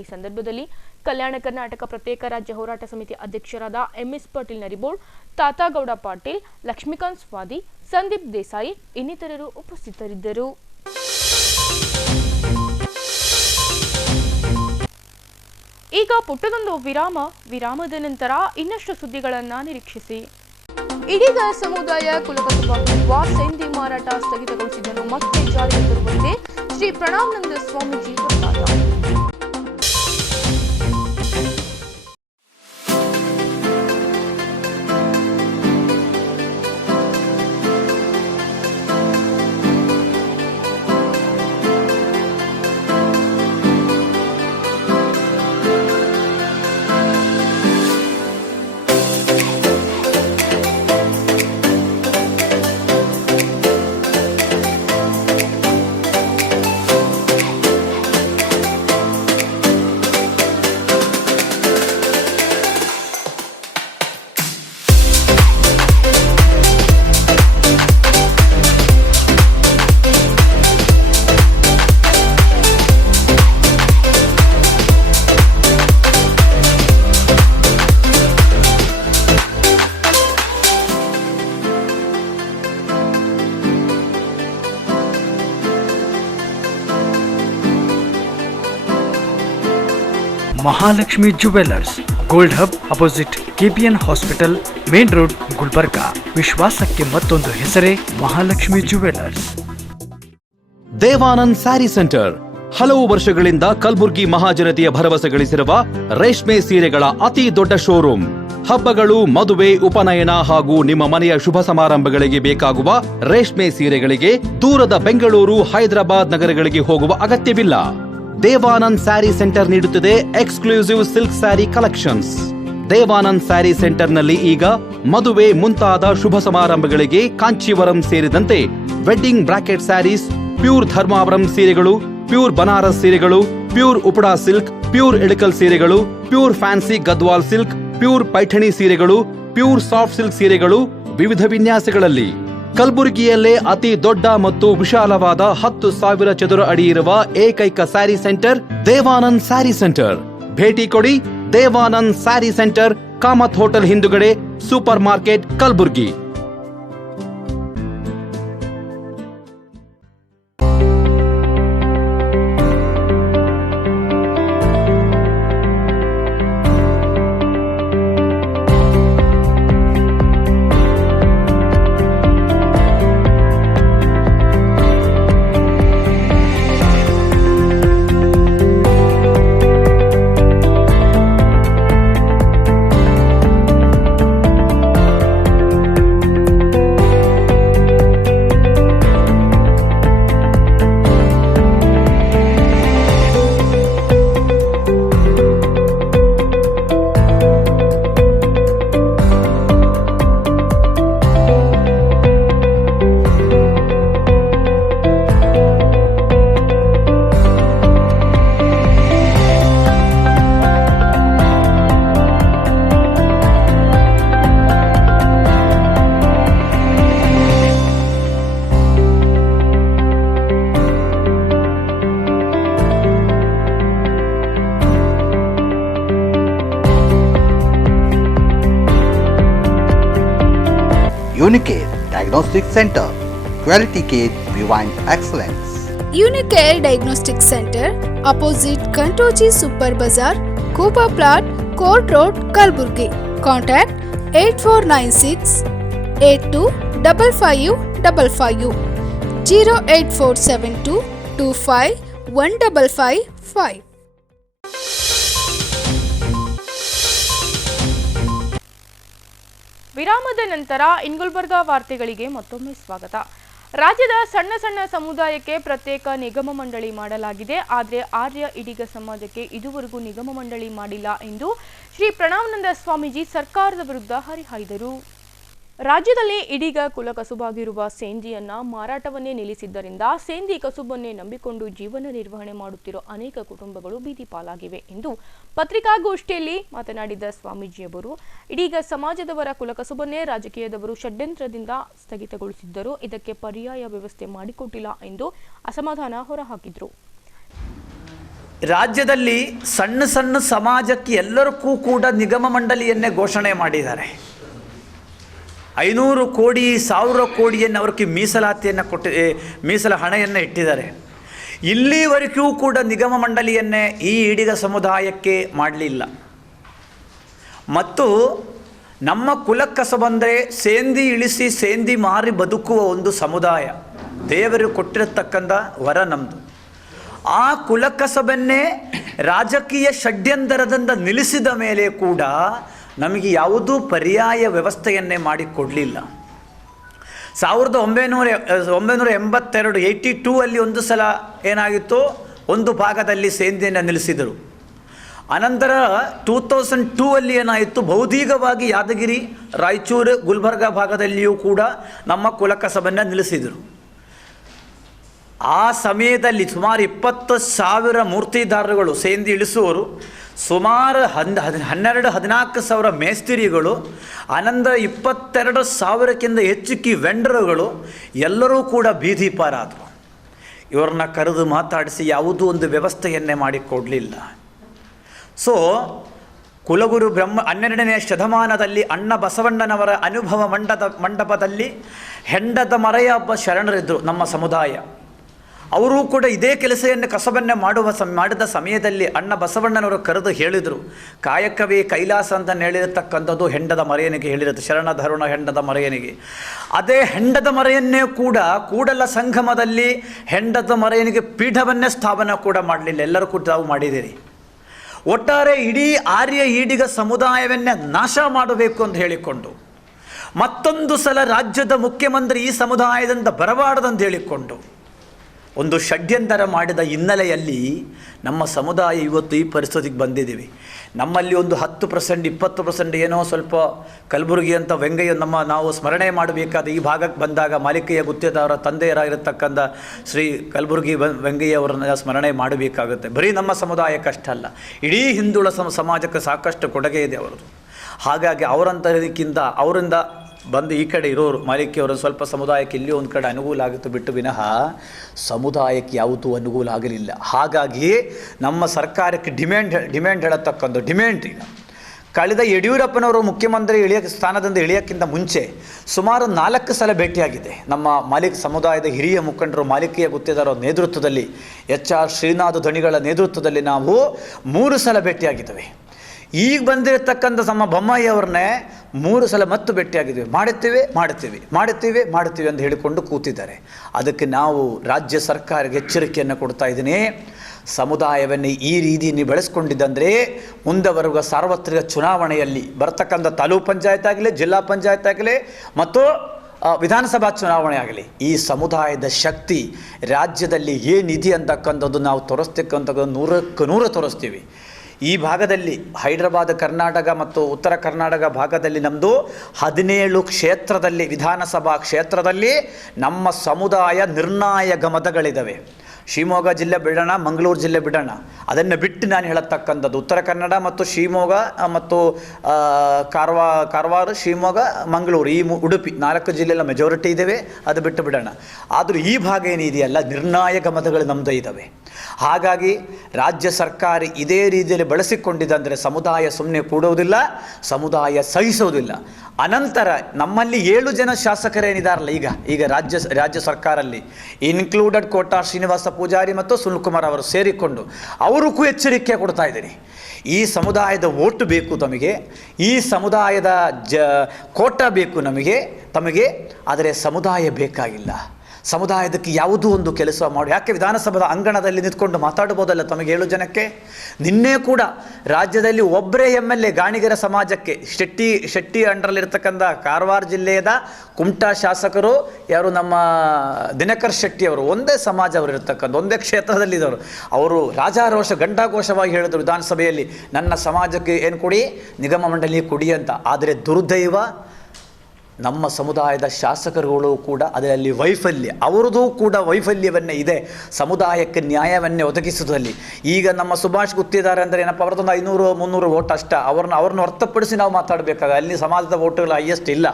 ಈ ಸಂದರ್ಭದಲ್ಲಿ ಕಲ್ಯಾಣ ಕರ್ನಾಟಕ ಪ್ರತ್ಯೇಕ ರಾಜ್ಯ ಹೋರಾಟ ಸಮಿತಿ ಅಧ್ಯಕ್ಷರಾದ MS ಪಾಟೀಲ್ ನರಿಬೋಳ್, ತಾತಾಗೌಡ ಪಾಟೀಲ್, ಲಕ್ಷ್ಮೀಕಾಂತ್ ಸ್ವಾದಿ, ಸಂದೀಪ್ ದೇಸಾಯಿ ಇನ್ನಿತರರು ಉಪಸ್ಥಿತರಿದ್ದರು. ಈಗ ಪುಟ್ಟದೊಂದು ವಿರಾಮದ ನಂತರ ಇನ್ನಷ್ಟು ಸುದ್ದಿಗಳನ್ನ ನಿರೀಕ್ಷಿಸಿ. ಇದೀಗ ಸಮುದಾಯ ಕುಲಕಸುಬಾಗಿರುವ ಸೆಂದಿ ಮಾರಾಟ ಸ್ಥಗಿತಗೊಳಿಸಿದ್ದನ್ನು ಮತ್ತೆ ಜಾರಿಗೆ ತರುವಂತೆ ಶ್ರೀ ಪ್ರಣಾಮಾನಂದ ಸ್ವಾಮೀಜಿ ಒತ್ತಾಯ. Mahalakshmi jewellers gold hub opposite KPN hospital, main road, Gulbarga. ವಿಶ್ವಾಸಕ್ಕೆ ಮತ್ತೊಂದು ಹೆಸರೇ ಮಹಾಲಕ್ಷ್ಮಿ ಜುವೆಲರ್ಸ್. ದೇವಾನಂದ್ ಸ್ಯಾರಿ ಸೆಂಟರ್ ಹಲವು ವರ್ಷಗಳಿಂದ ಕಲಬುರ್ಗಿ ಮಹಾಜನತೆಯ ಭರವಸೆ ಗಳಿಸಿರುವ ರೇಷ್ಮೆ ಸೀರೆಗಳ ಅತಿ ದೊಡ್ಡ ಶೋರೂಮ್. ಹಬ್ಬಗಳು, ಮದುವೆ, ಉಪನಯನ ಹಾಗೂ ನಿಮ್ಮ ಮನೆಯ ಶುಭ ಸಮಾರಂಭಗಳಿಗೆ ಬೇಕಾಗುವ ರೇಷ್ಮೆ ಸೀರೆಗಳಿಗೆ ದೂರದ ಬೆಂಗಳೂರು, ಹೈದರಾಬಾದ್ ನಗರಗಳಿಗೆ ಹೋಗುವ ಅಗತ್ಯವಿಲ್ಲ. ದೇವಾನಂದ್ ಸ್ಯಾರಿ ಸೆಂಟರ್ ನೀಡುತ್ತಿದೆ exclusive silk sari collections. Devanand sari ಸೆಂಟರ್ನಲ್ಲಿ ಈಗ ಮದುವೆ ಮುಂತಾದ ಶುಭ ಸಮಾರಂಭಗಳಿಗೆ ಕಾಂಚೀವರಂ ಸೇರಿದಂತೆ wedding brocade saris, pure Dharmavaram ಸೀರೆಗಳು, ಪ್ಯೂರ್ ಬನಾರಸ್ ಸೀರೆಗಳು, pure Uppada silk, pure Ilkal ಸೀರೆಗಳು, pure fancy Gadwal silk, pure Paithani ಸೀರೆಗಳು, ಪ್ಯೂರ್ ಸಾಫ್ಟ್ ಸಿಲ್ಕ್ ಸೀರೆಗಳು ವಿವಿಧ ವಿನ್ಯಾಸಗಳಲ್ಲಿ. ಕಲಬುರಗಿಯಲ್ಲೇ ಅತಿ ದೊಡ್ಡ ಮತ್ತು ವಿಶಾಲವಾದ 10,000 ಚದುರ ಅಡಿ ಇರುವ ಏಕೈಕ ಸ್ಯಾರಿ ಸೆಂಟರ್ ದೇವಾನಂದ್ ಸ್ಯಾರಿ ಸೆಂಟರ್. ಭೇಟಿ ಕೊಡಿ. ದೇವಾನಂದ್ ಸ್ಯಾರಿ ಸೆಂಟರ್, ಕಾಮತ್ ಹೋಟೆಲ್ ಹಿಂದುಗಡೆ, super market, Kalaburagi. Unicare Diagnostic Center, Quality Care Beyond Excellence. Unicare Diagnostic Center, opposite Kantoji Super Bazaar, Kuba Plot, Court Road, Kalburgi. Contact 8496 825555 08472 25 1555. ವಿರಾಮದ ನಂತರ ಗುಲ್ಬರ್ಗಾ ವಾರ್ತೆಗಳಿಗೆ ಮತ್ತೊಮ್ಮೆ ಸ್ವಾಗತ. ರಾಜ್ಯದ ಸಣ್ಣ ಸಣ್ಣ ಸಮುದಾಯಕ್ಕೆ ಪ್ರತ್ಯೇಕ ನಿಗಮ ಮಂಡಳಿ ಮಾಡಲಾಗಿದೆ. ಆದರೆ ಆರ್ಯ ಇಡಿಗ ಸಮಾಜಕ್ಕೆ ಇದುವರೆಗೂ ನಿಗಮ ಮಂಡಳಿ ಮಾಡಿಲ್ಲ ಎಂದು ಶ್ರೀ ಪ್ರಣವಾನಂದ ಸ್ವಾಮೀಜಿ ಸರ್ಕಾರದ ವಿರುದ್ಧ ಹರಿಹಾಯ್ದರು. ರಾಜ್ಯದಲ್ಲಿ ಇದೀಗ ಕುಲಕಸುಬಾಗಿರುವ ಸೇಂದಿಯನ್ನ ಮಾರಾಟವನ್ನೇ ನಿಲ್ಲಿಸಿದ್ದರಿಂದ ಸೇಂದಿ ಕಸುಬನ್ನೇ ನಂಬಿಕೊಂಡು ಜೀವನ ನಿರ್ವಹಣೆ ಮಾಡುತ್ತಿರುವ ಅನೇಕ ಕುಟುಂಬಗಳು ಬೀದಿ ಪಾಲಾಗಿವೆ ಎಂದು ಪತ್ರಿಕಾಗೋಷ್ಠಿಯಲ್ಲಿ ಮಾತನಾಡಿದ ಸ್ವಾಮೀಜಿಯವರು, ಇದೀಗ ಸಮಾಜದವರ ಕುಲಕಸುಬನ್ನೇ ರಾಜಕೀಯದವರು ಷಡ್ಯಂತ್ರದಿಂದ ಸ್ಥಗಿತಗೊಳಿಸಿದ್ದರು. ಇದಕ್ಕೆ ಪರ್ಯಾಯ ವ್ಯವಸ್ಥೆ ಮಾಡಿಕೊಟ್ಟಿಲ್ಲ ಎಂದು ಅಸಮಾಧಾನ ಹೊರಹಾಕಿದರು. ರಾಜ್ಯದಲ್ಲಿ ಸಣ್ಣ ಸಣ್ಣ ಸಮಾಜಕ್ಕೆ ಎಲ್ಲರಿಗೂ ಕೂಡ ನಿಗಮ ಮಂಡಳಿಯನ್ನೇ ಘೋಷಣೆ ಮಾಡಿದ್ದಾರೆ. 500 ಕೋಟಿ 1000 ಕೋಟಿಯನ್ನು ಅವರಿಗೆ ಮೀಸಲಾತಿಯನ್ನು ಮೀಸಲ ಹಣವನ್ನು ಇಟ್ಟಿದ್ದಾರೆ. ಇಲ್ಲಿವರೆಗೂ ಕೂಡ ನಿಗಮ ಮಂಡಳಿಯನ್ನೇ ಈ ಈಡಿಗ ಸಮುದಾಯಕ್ಕೆ ಮಾಡಲಿಲ್ಲ. ಮತ್ತು ನಮ್ಮ ಕುಲಕ್ಕಸ ಬಂದರೆ ಸೇಂದಿ ಇಳಿಸಿ ಸೇಂದಿ ಮಾರಿ ಬದುಕುವ ಒಂದು ಸಮುದಾಯ ದೇವರು ಕೊಟ್ಟಿರತಕ್ಕಂಥ ವರ ನಮ್ಮದು. ಆ ಕುಲಕಸಬನ್ನೇ ರಾಜಕೀಯ ಷಡ್ಯಂತರದಿಂದ ನಿಲ್ಲಿಸಿದ ಮೇಲೆ ಕೂಡ ನಮಗೆ ಯಾವುದೂ ಪರ್ಯಾಯ ವ್ಯವಸ್ಥೆಯನ್ನೇ ಮಾಡಿಕೊಡಲಿಲ್ಲ. 1982 82 ಒಂದು ಸಲ ಏನಾಗಿತ್ತು, ಒಂದು ಭಾಗದಲ್ಲಿ ಸೇಂದಿಯನ್ನು ನಿಲ್ಲಿಸಿದರು. ಅನಂತರ 2002 ಏನಾಯಿತು, ಬಹುದೀಗವಾಗಿ ಯಾದಗಿರಿ, ರಾಯಚೂರು, ಗುಲ್ಬರ್ಗ ಭಾಗದಲ್ಲಿಯೂ ಕೂಡ ನಮ್ಮ ಕುಲಕಸಬನ್ನು ನಿಲ್ಲಿಸಿದರು. ಆ ಸಮಯದಲ್ಲಿ ಸುಮಾರು 20,000 ಮೂರ್ತಿದಾರರುಗಳು ಸೇಂದಿ ಇಳಿಸುವವರು, ಸುಮಾರು 12-14 ಸಾವಿರ ಮೇಸ್ತಿರಿಗಳು, ಅನಂತರ 22,000ಕ್ಕಿಂತ ಹೆಚ್ಚು ವೆಂಡರ್ಗಳು ಎಲ್ಲರೂ ಕೂಡ ಬೀದಿ ಪಾರಾದರು. ಇವ್ರನ್ನ ಕರೆದು ಮಾತಾಡಿಸಿ ಯಾವುದೂ ಒಂದು ವ್ಯವಸ್ಥೆಯನ್ನೇ ಮಾಡಿಕೊಡಲಿಲ್ಲ. ಸೊ ಕುಲಗುರು 12ನೇ ಶತಮಾನದಲ್ಲಿ ಅಣ್ಣ ಬಸವಣ್ಣನವರ ಅನುಭವ ಮಂಡಪದಲ್ಲಿ ಹೆಂಡದ ಮರೆಯ ಒಬ್ಬ ಶರಣರಿದ್ದರು ನಮ್ಮ ಸಮುದಾಯ. ಅವರೂ ಕೂಡ ಇದೇ ಕೆಲಸವನ್ನು ಕಸಬನ್ನೇ ಮಾಡಿದ ಸಮಯದಲ್ಲಿ ಅಣ್ಣ ಬಸವಣ್ಣನವರು ಕರೆದು ಹೇಳಿದರು, ಕಾಯಕವೇ ಕೈಲಾಸ ಅಂತ ಹೇಳಿರತಕ್ಕಂಥದ್ದು ಹೆಂಡದ ಮರೆಯನಿಗೆ ಹೇಳಿರುತ್ತೆ, ಶರಣ ಧರುಣ ಹೆಂಡದ ಮರೆಯನಿಗೆ. ಅದೇ ಹೆಂಡದ ಮರೆಯನ್ನೇ ಕೂಡ ಕೂಡಲ ಸಂಗಮದಲ್ಲಿ ಹೆಂಡದ ಮರೆಯನಿಗೆ ಪೀಠವನ್ನೇ ಸ್ಥಾಪನೆ ಕೂಡ ಮಾಡಲಿಲ್ಲ, ಎಲ್ಲರೂ ಕೂಡ ತಾವು ಮಾಡಿದ್ದೀರಿ. ಒಟ್ಟಾರೆ ಇಡೀ ಆರ್ಯ ಈಡಿಗ ಸಮುದಾಯವನ್ನೇ ನಾಶ ಮಾಡಬೇಕು ಅಂತ ಹೇಳಿಕೊಂಡು, ಮತ್ತೊಂದು ಸಲ ರಾಜ್ಯದ ಮುಖ್ಯಮಂತ್ರಿ ಈ ಸಮುದಾಯದಿಂದ ಬರಬಾರದಂತ ಹೇಳಿಕೊಂಡು ಒಂದು ಷಡ್ಯಂತರ ಮಾಡಿದ ಹಿನ್ನೆಲೆಯಲ್ಲಿ ನಮ್ಮ ಸಮುದಾಯ ಇವತ್ತು ಈ ಪರಿಸ್ಥಿತಿಗೆ ಬಂದಿದ್ದೀವಿ. ನಮ್ಮಲ್ಲಿ ಒಂದು 10% 20% ಏನೋ ಸ್ವಲ್ಪ ಕಲಬುರಗಿ ಅಂತ ವೆಂಗಯ್ಯ ನಾವು ಸ್ಮರಣೆ ಮಾಡಬೇಕಾದ ಈ ಭಾಗಕ್ಕೆ ಬಂದಾಗ ಮಾಲಿಕೆಯ ಗುತ್ತೇದಾರರ ತಂದೆಯರಾಗಿರತಕ್ಕಂಥ ಶ್ರೀ ಕಲಬುರಗಿ ವೆಂಗಯ್ಯ ಅವರನ್ನ ಸ್ಮರಣೆ ಮಾಡಬೇಕಾಗುತ್ತೆ. ಬರೀ ನಮ್ಮ ಸಮುದಾಯಕ್ಕಷ್ಟಲ್ಲ, ಇಡೀ ಹಿಂದುಳ ಸಮಾಜಕ್ಕೆ ಸಾಕಷ್ಟು ಕೊಡುಗೆ ಇದೆ ಅವರದು. ಹಾಗಾಗಿ ಅವರಿಂದ ಬಂದು ಈ ಕಡೆ ಇರೋರು ಮಾಲಿಕೆಯವರು ಸ್ವಲ್ಪ ಸಮುದಾಯಕ್ಕೆ ಇಲ್ಲಿ ಒಂದು ಕಡೆ ಅನುಕೂಲ ಆಗುತ್ತೆ ಬಿಟ್ಟು ವಿನಃ ಸಮುದಾಯಕ್ಕೆ ಯಾವತ್ತೂ ಅನುಕೂಲ ಆಗಲಿಲ್ಲ. ಹಾಗಾಗಿ ನಮ್ಮ ಸರ್ಕಾರಕ್ಕೆ ಡಿಮ್ಯಾಂಡ್ ಹೇಳತಕ್ಕಂಥ ಡಿಮ್ಯಾಂಡ್ ಈಗ ಕಳೆದ ಯಡಿಯೂರಪ್ಪನವರು ಮುಖ್ಯಮಂತ್ರಿ ಸ್ಥಾನದಿಂದ ಇಳಿಯೋಕ್ಕಿಂತ ಮುಂಚೆ ಸುಮಾರು 4 ಸಲ ಭೇಟಿಯಾಗಿದೆ. ನಮ್ಮ ಸಮುದಾಯದ ಹಿರಿಯ ಮುಖಂಡರು ಮಾಲಿಕೆಯ ಗುತ್ತೇದಾರರ ನೇತೃತ್ವದಲ್ಲಿ HR ಶ್ರೀನಾಥ್ ಧಣಿಗಳ ನೇತೃತ್ವದಲ್ಲಿ ನಾವು 3 ಸಲ ಭೇಟಿಯಾಗಿದ್ದೇವೆ. ಈಗ ಬಂದಿರತಕ್ಕಂಥ ನಮ್ಮ ಬೊಮ್ಮಾಯಿ ಅವ್ರನ್ನೇ 3 ಸಲ ಮತ್ತು ಭೇಟಿಯಾಗಿದ್ದೀವಿ. ಮಾಡ್ತೀವಿ ಅಂತ ಹೇಳಿಕೊಂಡು ಕೂತಿದ್ದಾರೆ. ಅದಕ್ಕೆ ನಾವು ರಾಜ್ಯ ಸರ್ಕಾರಕ್ಕೆ ಎಚ್ಚರಿಕೆಯನ್ನು ಕೊಡ್ತಾ ಇದ್ದೀನಿ. ಸಮುದಾಯವನ್ನು ಈ ರೀತಿ ನೀವು ಬೆಳೆಸ್ಕೊಂಡಿದ್ದಂದರೆ ಮುಂದೆ ಬರುವ ಸಾರ್ವತ್ರಿಕ ಚುನಾವಣೆಯಲ್ಲಿ ಬರ್ತಕ್ಕಂಥ ತಾಲೂಕು ಪಂಚಾಯತ್ ಆಗಲಿ, ಜಿಲ್ಲಾ ಪಂಚಾಯತ್ ಆಗಲಿ ಮತ್ತು ವಿಧಾನಸಭಾ ಚುನಾವಣೆ ಆಗಲಿ, ಈ ಸಮುದಾಯದ ಶಕ್ತಿ ರಾಜ್ಯದಲ್ಲಿ ಏನಿದೆ ಅಂತಕ್ಕಂಥದ್ದು ನಾವು ತೋರಿಸ್ತಕ್ಕಂಥದ್ದು 100% ತೋರಿಸ್ತೀವಿ. ಈ ಭಾಗದಲ್ಲಿ ಹೈದರಾಬಾದ್ ಕರ್ನಾಟಕ ಮತ್ತು ಉತ್ತರ ಕರ್ನಾಟಕ ಭಾಗದಲ್ಲಿ ನಮ್ಮದು 17 ಕ್ಷೇತ್ರದಲ್ಲಿ ವಿಧಾನಸಭಾ ಕ್ಷೇತ್ರದಲ್ಲಿ ನಮ್ಮ ಸಮುದಾಯ ನಿರ್ಣಾಯಕ ಮತಗಳಿದ್ದಾವೆ. ಶಿವಮೊಗ್ಗ ಜಿಲ್ಲೆ ಬಿಡೋಣ, ಮಂಗಳೂರು ಜಿಲ್ಲೆ ಬಿಡೋಣ, ಅದನ್ನು ಬಿಟ್ಟು ನಾನು ಹೇಳತಕ್ಕಂಥದ್ದು ಉತ್ತರ ಕನ್ನಡ ಮತ್ತು ಶಿವಮೊಗ್ಗ ಮತ್ತು ಕಾರವಾರ, ಶಿವಮೊಗ್ಗ, ಮಂಗಳೂರು, ಈ ಉಡುಪಿ 4 ಜಿಲ್ಲೆಲ್ಲ ಮೆಜಾರಿಟಿ ಇದ್ದಾವೆ, ಅದು ಬಿಟ್ಟು ಬಿಡೋಣ. ಆದರೂ ಈ ಭಾಗ ಏನಿದೆಯಲ್ಲ ನಿರ್ಣಾಯಕ ಮತಗಳು ನಮ್ಮದು ಇದ್ದಾವೆ. ಹಾಗಾಗಿ ರಾಜ್ಯ ಸರ್ಕಾರ ಇದೇ ರೀತಿಯಲ್ಲಿ ಬಳಸಿಕೊಂಡಿದ್ದಂದರೆ ಸಮುದಾಯ ಸುಮ್ಮನೆ ಕೂಡುವುದಿಲ್ಲ, ಸಮುದಾಯ ಸಹಿಸುವುದಿಲ್ಲ. ಅನಂತರ ನಮ್ಮಲ್ಲಿ 7 ಜನ ಶಾಸಕರೇನಿದಾರಲ್ಲ ಈಗ ರಾಜ್ಯ ಸರ್ಕಾರಲ್ಲಿ ಇನ್ಕ್ಲೂಡೆಡ್ ಕೋಟಾ ಶ್ರೀನಿವಾಸ ಪೂಜಾರಿ ಮತ್ತು ಸುನಿಲ್ ಕುಮಾರ್ ಅವರು ಸೇರಿಕೊಂಡು ಅವರಿಗೂ ಎಚ್ಚರಿಕೆ ಕೊಡ್ತಾ ಇದ್ದೀನಿ. ಈ ಸಮುದಾಯದ ಓಟು ಬೇಕು ತಮಗೆ, ಈ ಸಮುದಾಯದ ಕೋಟಾ ಬೇಕು ತಮಗೆ, ಆದರೆ ಸಮುದಾಯ ಬೇಕಾಗಿಲ್ಲ. ಸಮುದಾಯದಕ್ಕೆ ಯಾವುದೂ ಒಂದು ಕೆಲಸ ಮಾಡಿ, ಯಾಕೆ ವಿಧಾನಸಭಾ ಅಂಗಣದಲ್ಲಿ ನಿಂತ್ಕೊಂಡು ಮಾತಾಡ್ಬೋದಲ್ಲ ತಮಗೆ 7 ಜನಕ್ಕೆ. ನಿನ್ನೆ ಕೂಡ ರಾಜ್ಯದಲ್ಲಿ ಒಬ್ಬರೇ MLA ಗಾಣಿಗರ ಸಮಾಜಕ್ಕೆ ಶೆಟ್ಟಿ ಅಂಡರಲ್ಲಿರ್ತಕ್ಕಂಥ ಕಾರವಾರ ಜಿಲ್ಲೆಯ ಕುಮಟಾ ಶಾಸಕರು ಯಾರು ನಮ್ಮ ದಿನಕರ್ ಶೆಟ್ಟಿ ಅವರು, ಒಂದೇ ಸಮಾಜ ಅವರು ಇರ್ತಕ್ಕಂಥ, ಒಂದೇ ಕ್ಷೇತ್ರದಲ್ಲಿದ್ದವರು, ಅವರು ರಾಜಾರೋಷ ಗಂಡಾಘೋಷವಾಗಿ ಹೇಳಿದರು ವಿಧಾನಸಭೆಯಲ್ಲಿ, ನನ್ನ ಸಮಾಜಕ್ಕೆ ಏನು ಕೊಡಿ, ನಿಗಮ ಮಂಡಳಿ ಕೊಡಿ ಅಂತ. ಆದರೆ ದುರ್ದೈವ ನಮ್ಮ ಸಮುದಾಯದ ಶಾಸಕರುಗಳು ಕೂಡ ಅದರಲ್ಲಿ ಅವರದೂ ಕೂಡ ವೈಫಲ್ಯವನ್ನೇ ಇದೆ ಸಮುದಾಯಕ್ಕೆ ನ್ಯಾಯವನ್ನೇ ಒದಗಿಸುವುದರಲ್ಲಿ. ಈಗ ನಮ್ಮ ಸುಭಾಷ್ ಗುತ್ತಿದ್ದಾರೆ ಅಂದರೆ ಏನಪ್ಪ, ಅವ್ರದ್ದೊಂದು 500-300 ಓಟ್ ಅಷ್ಟ, ಅವ್ರನ್ನ ಹೊರತುಪಡಿಸಿ ನಾವು ಮಾತಾಡಬೇಕಾಗ ಅಲ್ಲಿ ಸಮಾಜದ ಓಟುಗಳು ಹೈಯೆಸ್ಟ್ ಇಲ್ಲ.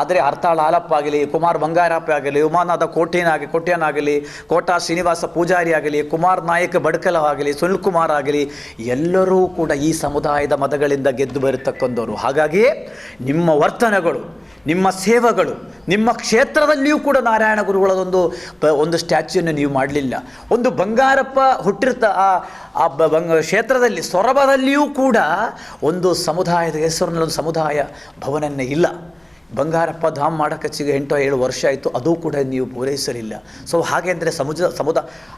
ಆದರೆ ಹರ್ತಾಳ್ ಹಾಲಪ್ಪ ಆಗಲಿ, ಕುಮಾರ್ ಬಂಗಾರಪ್ಪ ಆಗಲಿ, ಉಮಾನಾಥ ಕೋಟ್ಯಾನಾಗಲಿ, ಕೋಟಾ ಶ್ರೀನಿವಾಸ ಪೂಜಾರಿ ಆಗಲಿ, ಕುಮಾರ್ ನಾಯಕ್ ಬಡ್ಕಲ ಆಗಲಿ, ಸುನಿಲ್ ಕುಮಾರ್ ಆಗಲಿ, ಎಲ್ಲರೂ ಕೂಡ ಈ ಸಮುದಾಯದ ಮತಗಳಿಂದ ಗೆದ್ದು ಬರತಕ್ಕಂಥವ್ರು. ಹಾಗಾಗಿ ನಿಮ್ಮ ವರ್ತನೆಗಳು, ನಿಮ್ಮ ಸೇವೆಗಳು, ನಿಮ್ಮ ಕ್ಷೇತ್ರದಲ್ಲಿಯೂ ಕೂಡ ನಾರಾಯಣ ಗುರುಗಳದೊಂದು ಸ್ಟ್ಯಾಚ್ಯೂಯನ್ನು ನೀವು ಮಾಡಲಿಲ್ಲ. ಒಂದು ಬಂಗಾರಪ್ಪ ಕ್ಷೇತ್ರದಲ್ಲಿ ಸೊರಬದಲ್ಲಿಯೂ ಕೂಡ ಒಂದು ಸಮುದಾಯದ ಹೆಸರಿನಲ್ಲಿ ಒಂದು ಸಮುದಾಯ ಭವನನ್ನೇ ಇಲ್ಲ. ಬಂಗಾರಪ್ಪ ಧಾಮ್ ಮಾಡೋಕ್ಕೆ 8-7 ವರ್ಷ ಆಯಿತು, ಅದು ಕೂಡ ನೀವು ಪೂರೈಸಲಿಲ್ಲ. ಸೊ ಹಾಗೆಂದರೆ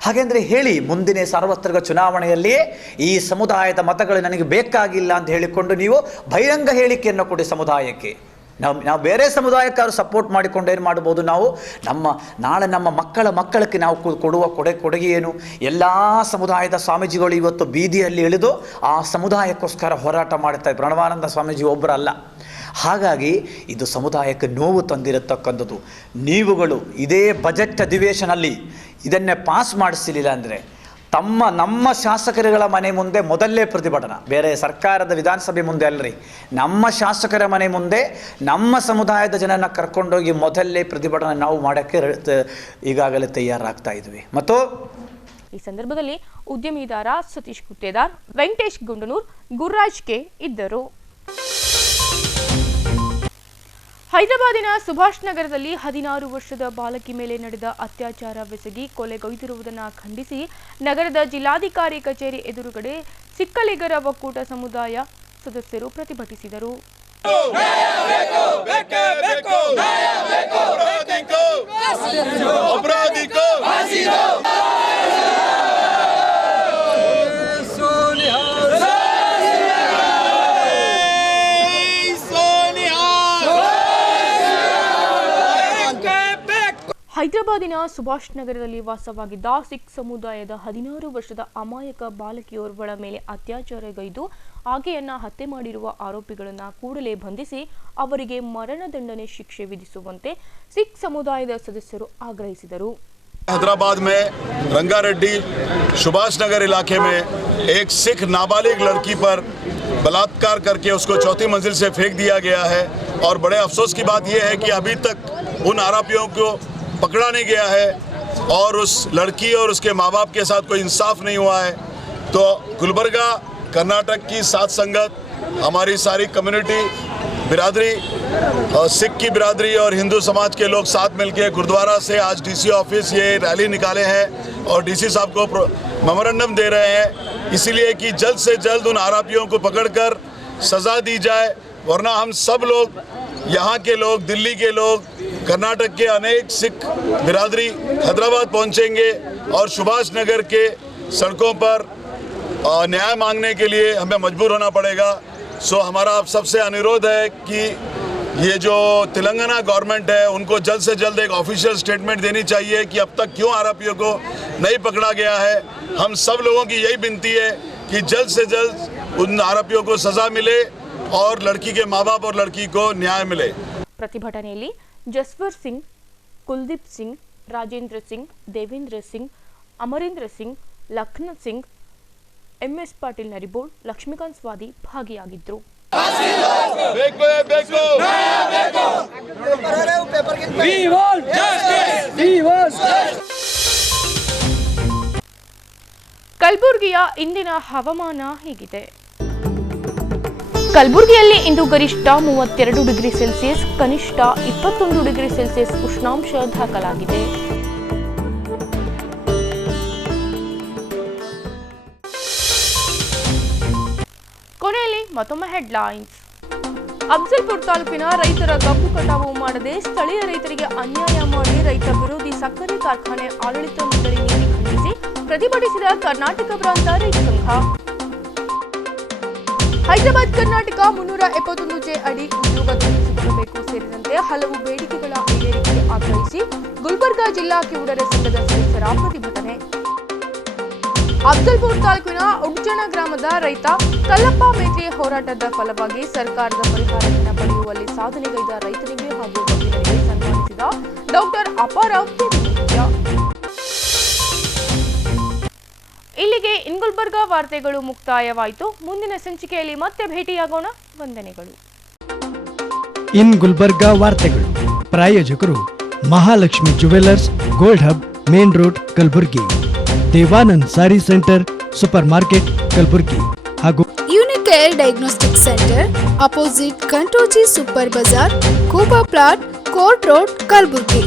ಹಾಗೆಂದರೆ ಹೇಳಿ, ಮುಂದಿನ ಸಾರ್ವತ್ರಿಕ ಚುನಾವಣೆಯಲ್ಲಿ ಈ ಸಮುದಾಯದ ಮತಗಳು ನನಗೆ ಬೇಕಾಗಿಲ್ಲ ಅಂತ ಹೇಳಿಕೊಂಡು ನೀವು ಬಹಿರಂಗ ಹೇಳಿಕೆಯನ್ನು ಕೊಡಿ ಸಮುದಾಯಕ್ಕೆ. ನಾವು ಬೇರೆ ಸಮುದಾಯಕ್ಕೆ ಸಪೋರ್ಟ್ ಮಾಡಿಕೊಂಡು ಏನು ಮಾಡ್ಬೋದು, ನಾವು ನಾಳೆ ನಮ್ಮ ಮಕ್ಕಳಕ್ಕೆ ನಾವು ಕೊಡುವ ಕೊಡುಗೆ ಏನು? ಎಲ್ಲ ಸಮುದಾಯದ ಸ್ವಾಮೀಜಿಗಳು ಇವತ್ತು ಬೀದಿಯಲ್ಲಿ ಇಳಿದು ಆ ಸಮುದಾಯಕ್ಕೋಸ್ಕರ ಹೋರಾಟ ಮಾಡ್ತಾರೆ. ಪ್ರಣವಾನಂದ ಸ್ವಾಮೀಜಿ ಒಬ್ಬರಲ್ಲ. ಹಾಗಾಗಿ ಇದು ಸಮುದಾಯಕ್ಕೆ ನೋವು ತಂದಿರತಕ್ಕಂಥದ್ದು. ನೀವುಗಳು ಇದೇ ಬಜೆಟ್ ಅಧಿವೇಶನಲ್ಲಿ ಇದನ್ನೇ ಪಾಸ್ ಮಾಡಿಸಲಿಲ್ಲ ಅಂದರೆ ನಮ್ಮ ಶಾಸಕರುಗಳ ಮನೆ ಮುಂದೆ ಮೊದಲೇ ಪ್ರತಿಭಟನೆ, ಬೇರೆ ಸರ್ಕಾರದ ವಿಧಾನಸಭೆ ಮುಂದೆ ಅಲ್ಲರಿ, ನಮ್ಮ ಶಾಸಕರ ಮನೆ ಮುಂದೆ ನಮ್ಮ ಸಮುದಾಯದ ಜನನ ಕರ್ಕೊಂಡೋಗಿ ಮೊದಲೇ ಪ್ರತಿಭಟನೆ ನಾವು ಮಾಡೋಕ್ಕೆ ಈಗಾಗಲೇ ತಯಾರಾಗ್ತಾ ಇದ್ವಿ. ಮತ್ತು ಈ ಸಂದರ್ಭದಲ್ಲಿ ಉದ್ಯಮಿದಾರ ಸತೀಶ್ ಗುತ್ತೇದಾರ್, ವೆಂಕಟೇಶ್ ಗುಂಡನೂರ್, ಗುರುರಾಜ್ ಕೆ ಇದ್ದರು. ಹೈದರಾಬಾದಿನ ಸುಭಾಷ್ ನಗರದಲ್ಲಿ 16 ವರ್ಷದ ಬಾಲಕಿ ಮೇಲೆ ನಡೆದ ಅತ್ಯಾಚಾರವೆಸಗಿ ಕೊಲೆಗೈದಿರುವುದನ್ನು ಖಂಡಿಸಿ ನಗರದ ಜಿಲ್ಲಾಧಿಕಾರಿ ಕಚೇರಿ ಎದುರುಗಡೆ ಸಿಕ್ಕಲಿಗರ ಒಕ್ಕೂಟ ಸಮುದಾಯ ಸದಸ್ಯರು ಪ್ರತಿಭಟಿಸಿದರು. ಹೈದರಾಬಾದಿನ ಸುಭಾಷ್ ನಗರದಲ್ಲಿ ವಾಸವಾಗಿದ್ದ ಸಿಖ್ ಸಮುದಾಯದ 16 ವರ್ಷದ ಅಮಾಯಕ ಬಾಲಕಿಯೋರ್ವಳ ಮೇಲೆ ಅತ್ಯಾಚಾರಗೈದು ಆಕೆಯನ್ನ ಹತ್ಯೆ ಮಾಡಿರುವ ಆರೋಪಿಗಳನ್ನು ಕೂಡಲೇ ಬಂಧಿಸಿ ಅವರಿಗೆ ಮರಣದಂಡನೆ ಶಿಕ್ಷೆ ವಿಧಿಸುವಂತೆ ಸಿಖ್ ಸಮುದಾಯದ ಸದಸ್ಯರು ಆಗ್ರಹಿಸಿದರು. हैदराबाद में रंगारेड्डी सुभाष नगर इलाके में एक सिख नाबालिग लड़की पर बलात्कार करके उसको चौथी मंजिल से फेंक दिया गया है और बड़े अफसोस की बात यह है कि अभी तक उन आरोपियों को पकड़ा नहीं गया है और उस लड़की और उसके माँ बाप के साथ कोई इंसाफ नहीं हुआ है। तो गुलबर्गा कर्नाटक की साथ संगत, हमारी सारी कम्युनिटी बिरादरी और सिख की बिरादरी और हिंदू समाज के लोग साथ मिलकर गुरुद्वारा से आज डीसी ऑफिस ये रैली निकाले हैं और डीसी साहब को मेमोरेंडम दे रहे हैं, इसीलिए कि जल्द से जल्द उन आरोपियों को पकड़कर सज़ा दी जाए, वरना हम सब लोग यहाँ के लोग, दिल्ली के लोग, कर्नाटक के अनेक सिख बिरादरी हैदराबाद पहुँचेंगे और सुभाष नगर के सड़कों पर न्याय मांगने के लिए हमें मजबूर होना पड़ेगा। सो हमारा आप सबसे अनुरोध है कि ये जो तेलंगाना गवर्नमेंट है उनको जल्द से जल्द एक ऑफिशियल स्टेटमेंट देनी चाहिए कि अब तक क्यों आरोपियों को नहीं पकड़ा गया है। हम सब लोगों की यही विनती है कि जल्द से जल्द उन आरोपियों को सजा मिले और लड़की के माँ बाप और लड़की को न्याय मिले। ಪ್ರತಿಭಟನೆಯಲ್ಲಿ ಜಸ್ವರ್ ಸಿಂಗ್, ಕುಲ್ದೀಪ್ ಸಿಂಗ್, ರಾಜೇಂದ್ರ ಸಿಂಗ್, ದೇವೇಂದ್ರ ಸಿಂಗ್, ಅಮರೇಂದ್ರ ಸಿಂಗ್, ಲಖನ್ ಸಿಂಗ್, ಎಂಎಸ್ ಪಾಟೀಲ್ ನರಿಬೋಳ್, ಲಕ್ಷ್ಮೀಕಾಂತ್ ಸ್ವಾದಿ ಭಾಗಿಯಾಗಿದ್ದರು. ಕಲಬುರಗಿಯ ಇಂದಿನ ಹವಾಮಾನ ಹೀಗಿದೆ. ಕಲಬುರಗಿಯಲ್ಲಿ ಇಂದು ಗರಿಷ್ಠ 32 ಡಿಗ್ರಿ ಸೆಲ್ಸಿಯಸ್, ಕನಿಷ್ಠ 21 ಡಿಗ್ರಿ ಸೆಲ್ಸಿಯಸ್ ಉಷ್ಣಾಂಶ ದಾಖಲಾಗಿದೆ. ಕೊನೆಯಲ್ಲಿ ಮತ್ತೊಮ್ಮೆ ಹೆಡ್ಲೈನ್ಸ್. ಅಫ್ಜಲ್ಪುರ್ ತಾಲೂಕಿನ ರೈತರ ಕಬ್ಬು ಕಟಾವು ಮಾಡದೆ ಸ್ಥಳೀಯ ರೈತರಿಗೆ ಅನ್ಯಾಯ ಮಾಡಿ ರೈತ ವಿರೋಧಿ ಸಕ್ಕರೆ ಕಾರ್ಖಾನೆ ಆಡಳಿತ ಮಂಡಳಿ ನೀತಿ ಖಂಡಿಸಿ ಪ್ರತಿಭಟಿಸಿದ ಕರ್ನಾಟಕ ಪ್ರಾಂತ ರೈತ ಸಂಘ. ಹೈದರಾಬಾದ್ ಕರ್ನಾಟಕ 371 ಅಡಿ ಉದ್ಯೋಗ ದೊರಕಿಸಿಕೊಡಬೇಕು ಸೇರಿದಂತೆ ಹಲವು ಬೇಡಿಕೆಗಳ ಈಡೇರಿಕೆಗೆ ಆಗ್ರಹಿಸಿ ಗುಲ್ಬರ್ಗಾ ಜಿಲ್ಲಾ ಕಿವುಡರ ಸಂಘದ ಸದಸ್ಯರ ಪ್ರತಿಭಟನೆ. ಅಫ್ಜಲ್ಪುರ್ ತಾಲೂಕಿನ ಉಡ್ಚಣ ಗ್ರಾಮದ ರೈತ ಕಲ್ಲಪ್ಪ ಮೇತ್ರಿ ಹೋರಾಟದ ಫಲವಾಗಿ ಸರ್ಕಾರದ ಪರಿಹಾರಧನ ಪಡೆಯುವಲ್ಲಿ ಸಾಧನೆಗೈದ ರೈತರಿಗೆ ಹಾಗೂ ವಕೀಲರಿಗೆ ಸನ್ಮಾನಿಸಿದ ಡಾಕ್ಟರ್ ಅಪಾರಾವ್ ದೇವಿಮೂರ್ತ್ಯ. ಇಲ್ಲಿಗೆ ಗುಲ್ಬರ್ಗಾ ವಾರ್ತೆಗಳು ಮುಕ್ತಾಯವಾಯಿತು. ಮುಂದಿನ ಸಂಚಿಕೆಯಲ್ಲಿ ಮತ್ತೆ ಭೇಟಿಯಾಗೋಣ. ವಂದನೆಗಳು. ಇನ್ ಗುಲ್ಬರ್ಗಾ ವಾರ್ತೆಗಳು ಪ್ರಾಯೋಜಕರು Mahalakshmi jewellers, gold hub, main road, Kalaburagi. Devanand sari centre, super market, Kalaburagi ಹಾಗೂ Unicare diagnostic centre, opposite Kantoji super bazaar, Kuba plot, court road, Kalaburagi.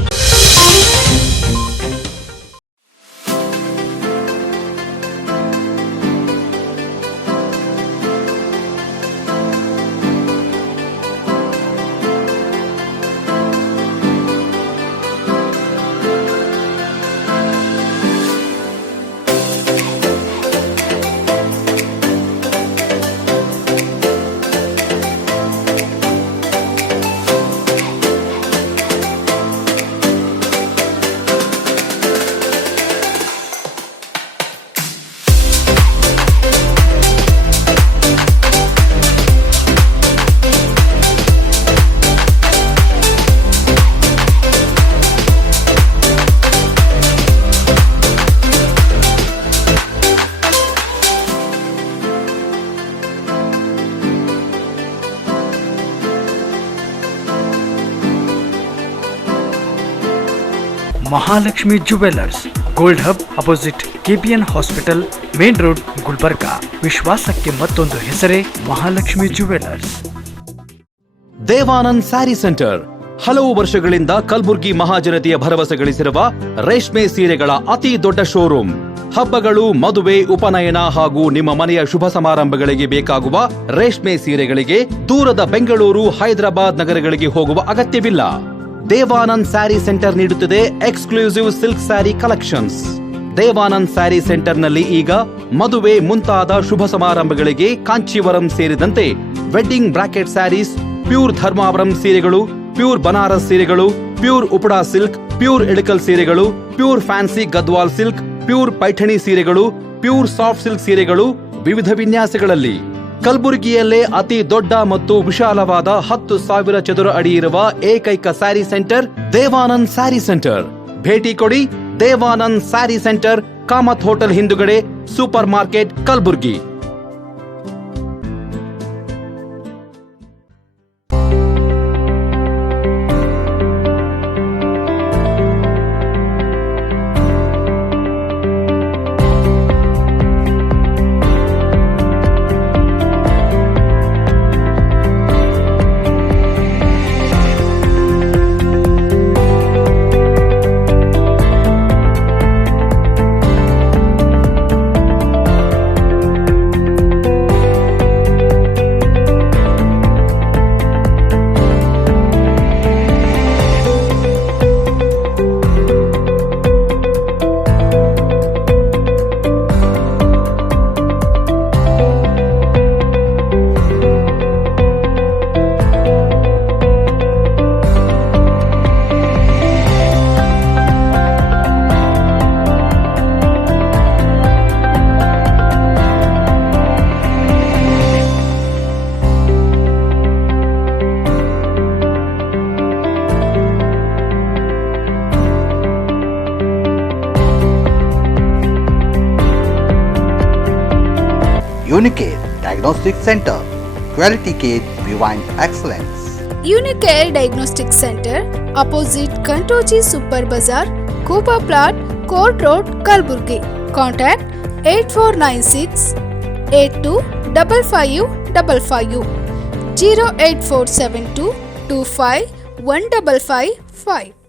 Mahalakshmi jewellers, gold hub, opposite KPN hospital, main road, Gulbarga. ವಿಶ್ವಾಸಕ್ಕೆ ಮತ್ತೊಂದು ಹೆಸರೇ ಮಹಾಲಕ್ಷ್ಮಿ ಜುವೆಲ್ಲರ್ಸ್. ದೇವಾನಂದ್ ಸ್ಯಾರಿ ಸೆಂಟರ್, ಹಲವು ವರ್ಷಗಳಿಂದ ಕಲಬುರ್ಗಿ ಮಹಾಜನತೆಯ ಭರವಸೆ ಗಳಿಸಿರುವ ರೇಷ್ಮೆ ಸೀರೆಗಳ ಅತಿ ದೊಡ್ಡ ಶೋರೂಮ್. ಹಬ್ಬಗಳು, ಮದುವೆ, ಉಪನಯನ ಹಾಗೂ ನಿಮ್ಮ ಮನೆಯ ಶುಭ ಸಮಾರಂಭಗಳಿಗೆ ಬೇಕಾಗುವ ರೇಷ್ಮೆ ಸೀರೆಗಳಿಗೆ ದೂರದ ಬೆಂಗಳೂರು, ಹೈದರಾಬಾದ್ ನಗರಗಳಿಗೆ ಹೋಗುವ ಅಗತ್ಯವಿಲ್ಲ. ದೇವಾನಂದ್ ಸ್ಯಾರಿ ಸೆಂಟರ್ ನೀಡುತ್ತಿದೆ exclusive silk sari collections. Devanand sari ಸೆಂಟರ್ನಲ್ಲಿ ಈಗ ಮದುವೆ ಮುಂತಾದ ಶುಭ ಸಮಾರಂಭಗಳಿಗೆ ಕಾಂಚೀವರಂ ಸೇರಿದಂತೆ wedding brocade saris, pure Dharmavaram ಸೀರೆಗಳು, ಪ್ಯೂರ್ ಬನಾರಸ್ ಸೀರೆಗಳು, pure Uppada silk, pure Ilkal ಸೀರೆಗಳು, pure fancy Gadwal silk, pure Paithani ಸೀರೆಗಳು, ಪ್ಯೂರ್ ಸಾಫ್ಟ್ ಸಿಲ್ಕ್ ಸೀರೆಗಳು ವಿವಿಧ ವಿನ್ಯಾಸಗಳಲ್ಲಿ. ಕಲಬುರಗಿಯಲ್ಲೇ ಅತಿ ದೊಡ್ಡ ಮತ್ತು ವಿಶಾಲವಾದ 10,000 ಚದುರ ಅಡಿ ಇರುವ ಏಕೈಕ ಸ್ಯಾರಿ ಸೆಂಟರ್ ದೇವಾನಂದ್ ಸ್ಯಾರಿ ಸೆಂಟರ್. ಭೇಟಿ ಕೊಡಿ ದೇವಾನಂದ್ ಸ್ಯಾರಿ ಸೆಂಟರ್, ಕಾಮತ್ ಹೋಟೆಲ್ ಹಿಂದುಗಡೆ, super market, Kalaburagi. Unicare Diagnostic Center, Quality Care Beyond Excellence. Unicare Diagnostic Center, opposite Kantoji Super Bazaar, Kuba Plot, Court Road, Kalburgi. Contact 8496 825555 08472 25 1555.